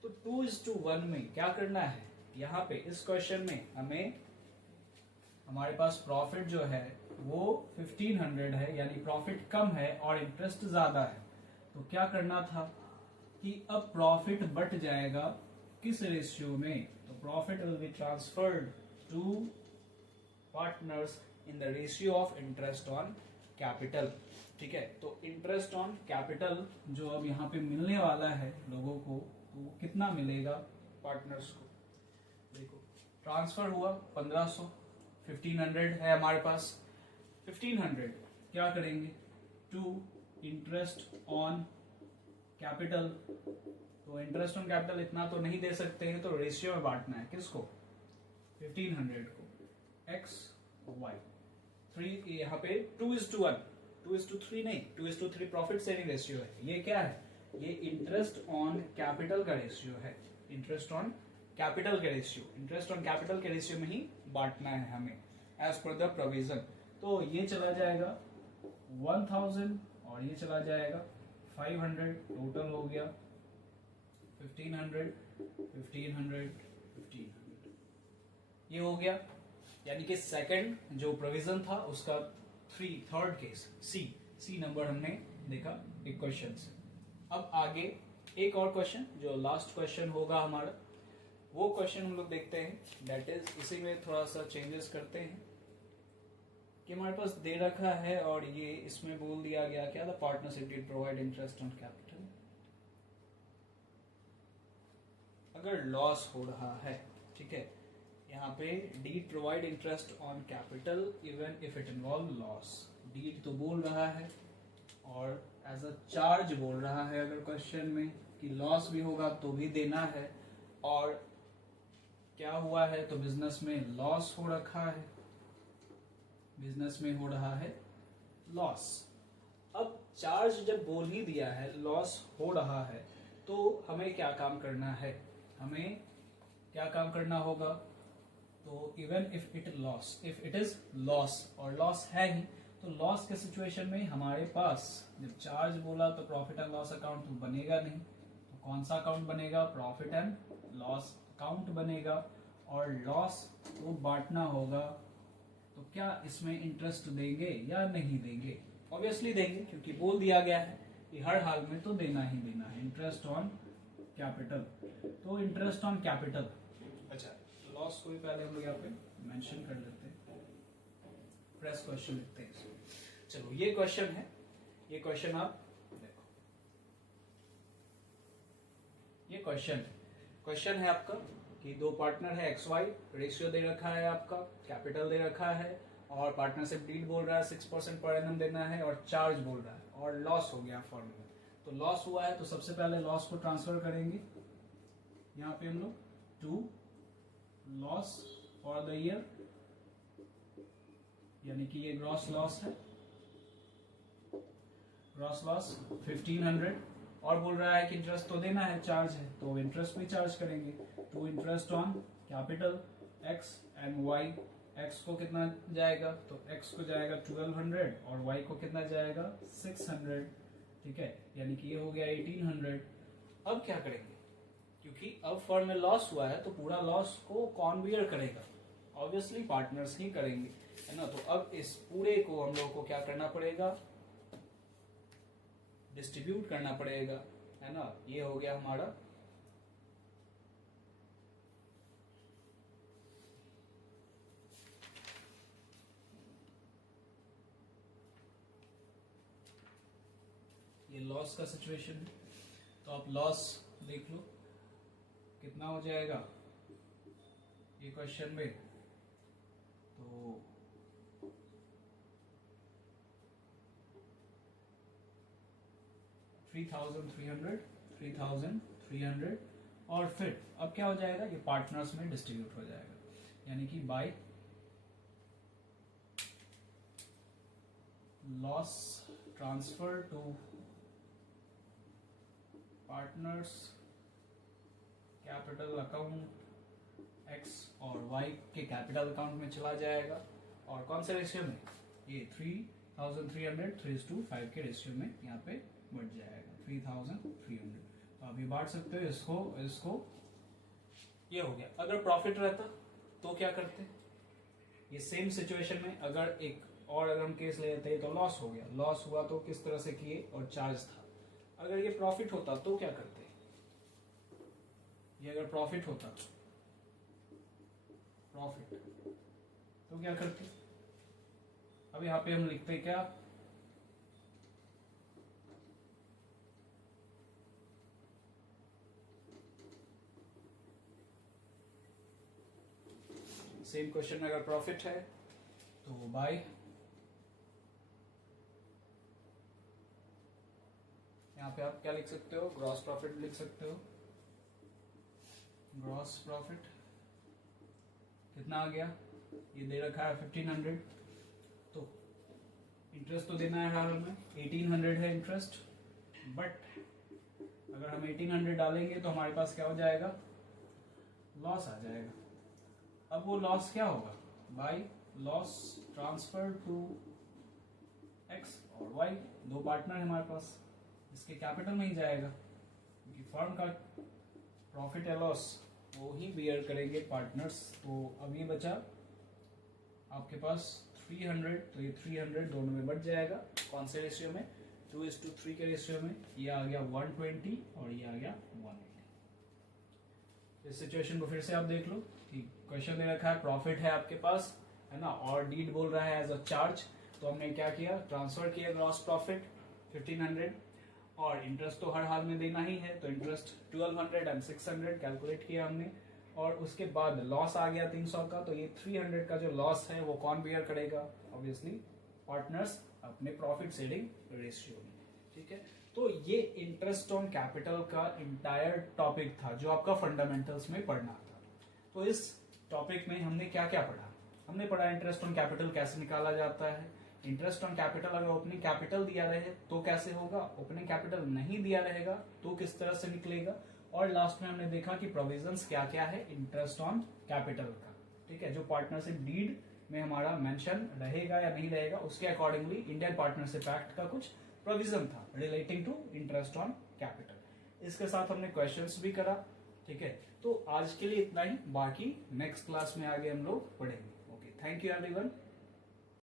तो 2:1 में क्या करना है, यहाँ पे इस क्वेश्चन में हमें हमारे पास प्रॉफिट जो है वो 1500 है, यानी प्रॉफिट कम है और इंटरेस्ट ज्यादा है। तो क्या करना था कि अब प्रॉफिट बट जाएगा किस रेशियो में, तो profit will be transferred to partners in the ratio of interest on capital, ठीक है। तो इंटरेस्ट ऑन कैपिटल जो अब यहाँ पे मिलने वाला है लोगों को, तो कितना मिलेगा पार्टनर्स को, देखो ट्रांसफर हुआ 1500, 1500 है हमारे पास, 1500 क्या करेंगे, 2 इंटरेस्ट ऑन कैपिटल, तो इंटरेस्ट ऑन कैपिटल इतना तो नहीं दे सकते हैं, तो रेशियो में बांटना है किसको, 1500 को एक्स वाई। 3 यहाँ पे 2:1, 2:3 नहीं, 2:3 प्रॉफिट शेयरिंग रेशियो है। ये क्या है, ये इंटरेस्ट ऑन कैपिटल का रेशियो है, इंटरेस्ट ऑन कैपिटल के रेशियो, इंटरेस्ट ऑन कैपिटल के रेशियो में ही बांटना है हमें एज पर द प्रोविजन। तो ये चला जाएगा 1000 और ये चला जाएगा 500, टोटल हो गया 1500, 1500, 1500, ये हो गया। यानी कि सेकंड जो प्रोविजन था उसका थर्ड केस सी नंबर हमने देखा एक क्वेश्चन से। अब आगे एक और क्वेश्चन जो लास्ट क्वेश्चन होगा हमारा, वो क्वेश्चन हम लोग देखते हैं, दैट इज इसी में थोड़ा सा चेंजेस करते हैं कि हमारे पास दे रखा है और ये इसमें बोल दिया गया क्या, the partnership deed provide interest on capital. अगर लॉस हो रहा है, ठीक है, यहाँ पे deed provide interest on capital even if it involve loss, deed तो बोल रहा है और एज अ चार्ज बोल रहा है अगर क्वेश्चन में कि लॉस भी होगा तो भी देना है, और क्या हुआ है तो बिजनेस में लॉस हो रखा है, बिजनेस में हो रहा है लॉस। अब चार्ज जब बोल ही दिया है, लॉस हो रहा है, तो हमें क्या काम करना है, हमें क्या काम करना होगा, तो even if it loss, if it is loss, और लॉस है ही, तो लॉस के सिचुएशन में हमारे पास जब चार्ज बोला तो प्रॉफिट एंड लॉस अकाउंट तो बनेगा नहीं, तो कौन सा अकाउंट बनेगा, प्रॉफिट एंड लॉस अकाउंट बनेगा, और लॉस को बांटना होगा। तो क्या इसमें इंटरेस्ट देंगे या नहीं देंगे, ऑब्वियसली देंगे क्योंकि बोल दिया गया है कि हर हाल में तो देना ही देना है, इंटरेस्ट ऑन कैपिटल। तो इंटरेस्ट ऑन कैपिटल, अच्छा लॉस को भी पहले हम लोग यहाँ पे मेंशन कर लेते हैं, प्रेस क्वेश्चन लिखते हैं इसको। चलो ये क्वेश्चन है, ये क्वेश्चन आप देखो, ये क्वेश्चन है आपका कि दो पार्टनर है एक्स वाई, रेशियो दे रखा है आपका, कैपिटल दे रखा है, और पार्टनरशिप डीड बोल रहा है 6% पर एनम देना है, और चार्ज बोल रहा है, और लॉस हो गया फॉर्मूला। तो लॉस हुआ है तो सबसे पहले लॉस को ट्रांसफर करेंगे, यहाँ पे हम लोग to loss for the year, यानी कि ये ग्रॉस लॉस है, ग्रॉस लॉस 1500, और बोल रहा है कि इंटरेस्ट तो देना है, चार्ज है तो इंटरेस्ट भी चार्ज करेंगे, to interest on capital X and Y. X को कितना जाएगा, तो एक्स को जाएगा 1200 और वाई को कितना जाएगा 600, ठीक है, यानी कि ये हो गया 1800। अब क्या करेंगे, क्योंकि अब फर्म में लॉस हुआ है तो पूरा लॉस को कौन बियर करेगा, ऑब्वियसली पार्टनर्स ही करेंगे, है ना। तो अब इस पूरे को हम लोग को क्या करना पड़ेगा, डिस्ट्रीब्यूट करना पड़ेगा, है ना। ये हो गया हमारा ये लॉस का सिचुएशन है, तो आप लॉस देख लो कितना हो जाएगा ये क्वेश्चन में, तो $3,300 और फिर अब क्या हो जाएगा, ये पार्टनर्स में डिस्ट्रीब्यूट हो जाएगा, यानी कि by loss transfer to partners capital account X और वाई के कैपिटल अकाउंट में चला जाएगा, और कौन से रेशियो में, ये 3,300 3:5 के रेशियो में यहाँ पे बढ़ जाएगा 3,300। तो अभी बांट सकते हो इसको, ये हो गया। अगर प्रॉफिट रहता तो क्या करते, ये सेम सिचुएशन में अगर एक और अगर हम केस ले लेते तो लॉस हो गया, लॉस हुआ तो किस तरह से किए, और चार्ज था। अगर ये प्रॉफिट होता तो क्या करते, ये अगर प्रॉफिट होता तो क्या करते, अब यहाँ पे हम लिखते क्या, सेम क्वेश्चन में अगर प्रॉफिट है तो बाय, यहाँ पे आप क्या लिख सकते हो, ग्रॉस प्रॉफिट लिख सकते हो। ग्रॉस प्रॉफिट कितना आ गया, ये दे रखा है 1500, तो इंटरेस्ट तो देना है हमें 1800 है इंटरेस्ट, बट अगर हम 1800 डालेंगे तो हमारे पास क्या हो जाएगा, लॉस आ जाएगा। अब वो लॉस क्या होगा, by loss transfer to X और वाई, दो पार्टनर है हमारे पास, इसके कैपिटल में ही जाएगा, क्योंकि फर्म का प्रॉफिट या लॉस वो ही बियर करेंगे पार्टनर्स। तो अब ये बचा आपके पास 300, तो ये 300 दोनों में बच जाएगा, कौन से रेशियो में, 2:3 के रेशियो में। ये आ गया 120 और ये आ गया 180। इस सिचुएशन को फिर से आप देख लो कि क्वेश्चन दे रखा है, प्रॉफिट है आपके पास, है ना, और डीड बोल रहा है एज अ चार्ज, तो हमने क्या किया, ट्रांसफर किया ग्रॉस प्रॉफिट 1500, और इंटरेस्ट तो हर हाल में देना ही है, तो इंटरेस्ट 1200 एंड 600 कैलकुलेट किया हमने, और उसके बाद लॉस आ गया 300 का, तो ये 300 का जो लॉस है वो कौन बियर करेगा, ऑब्वियसली पार्टनर्स अपने प्रॉफिट शेयरिंग रेशियो में। ठीक है, तो ये इंटरेस्ट ऑन कैपिटल का इंटायर टॉपिक था जो आपका फंडामेंटल्स में पढ़ना था। तो इस टॉपिक में हमने क्या क्या पढ़ा, हमने पढ़ा इंटरेस्ट ऑन कैपिटल कैसे निकाला जाता है, इंटरेस्ट ऑन कैपिटल अगर ओपनिंग कैपिटल दिया रहे तो कैसे होगा, ओपनिंग कैपिटल नहीं दिया रहेगा तो किस तरह से निकलेगा, और लास्ट में हमने देखा कि प्रोविजंस क्या क्या है इंटरेस्ट ऑन कैपिटल का। ठीक है, जो पार्टनरशिप डीड में हमारा मेंशन रहेगा या नहीं रहेगा, उसके अकॉर्डिंगली इंडियन पार्टनरशिप एक्ट का कुछ प्रोविजन था relating to interest on capital. इसके साथ हमने क्वेश्चंस भी करा। ठीक है, तो आज के लिए इतना ही, बाकी नेक्स्ट क्लास में आगे हम लोग पढ़ेंगे। Okay, thank you everyone.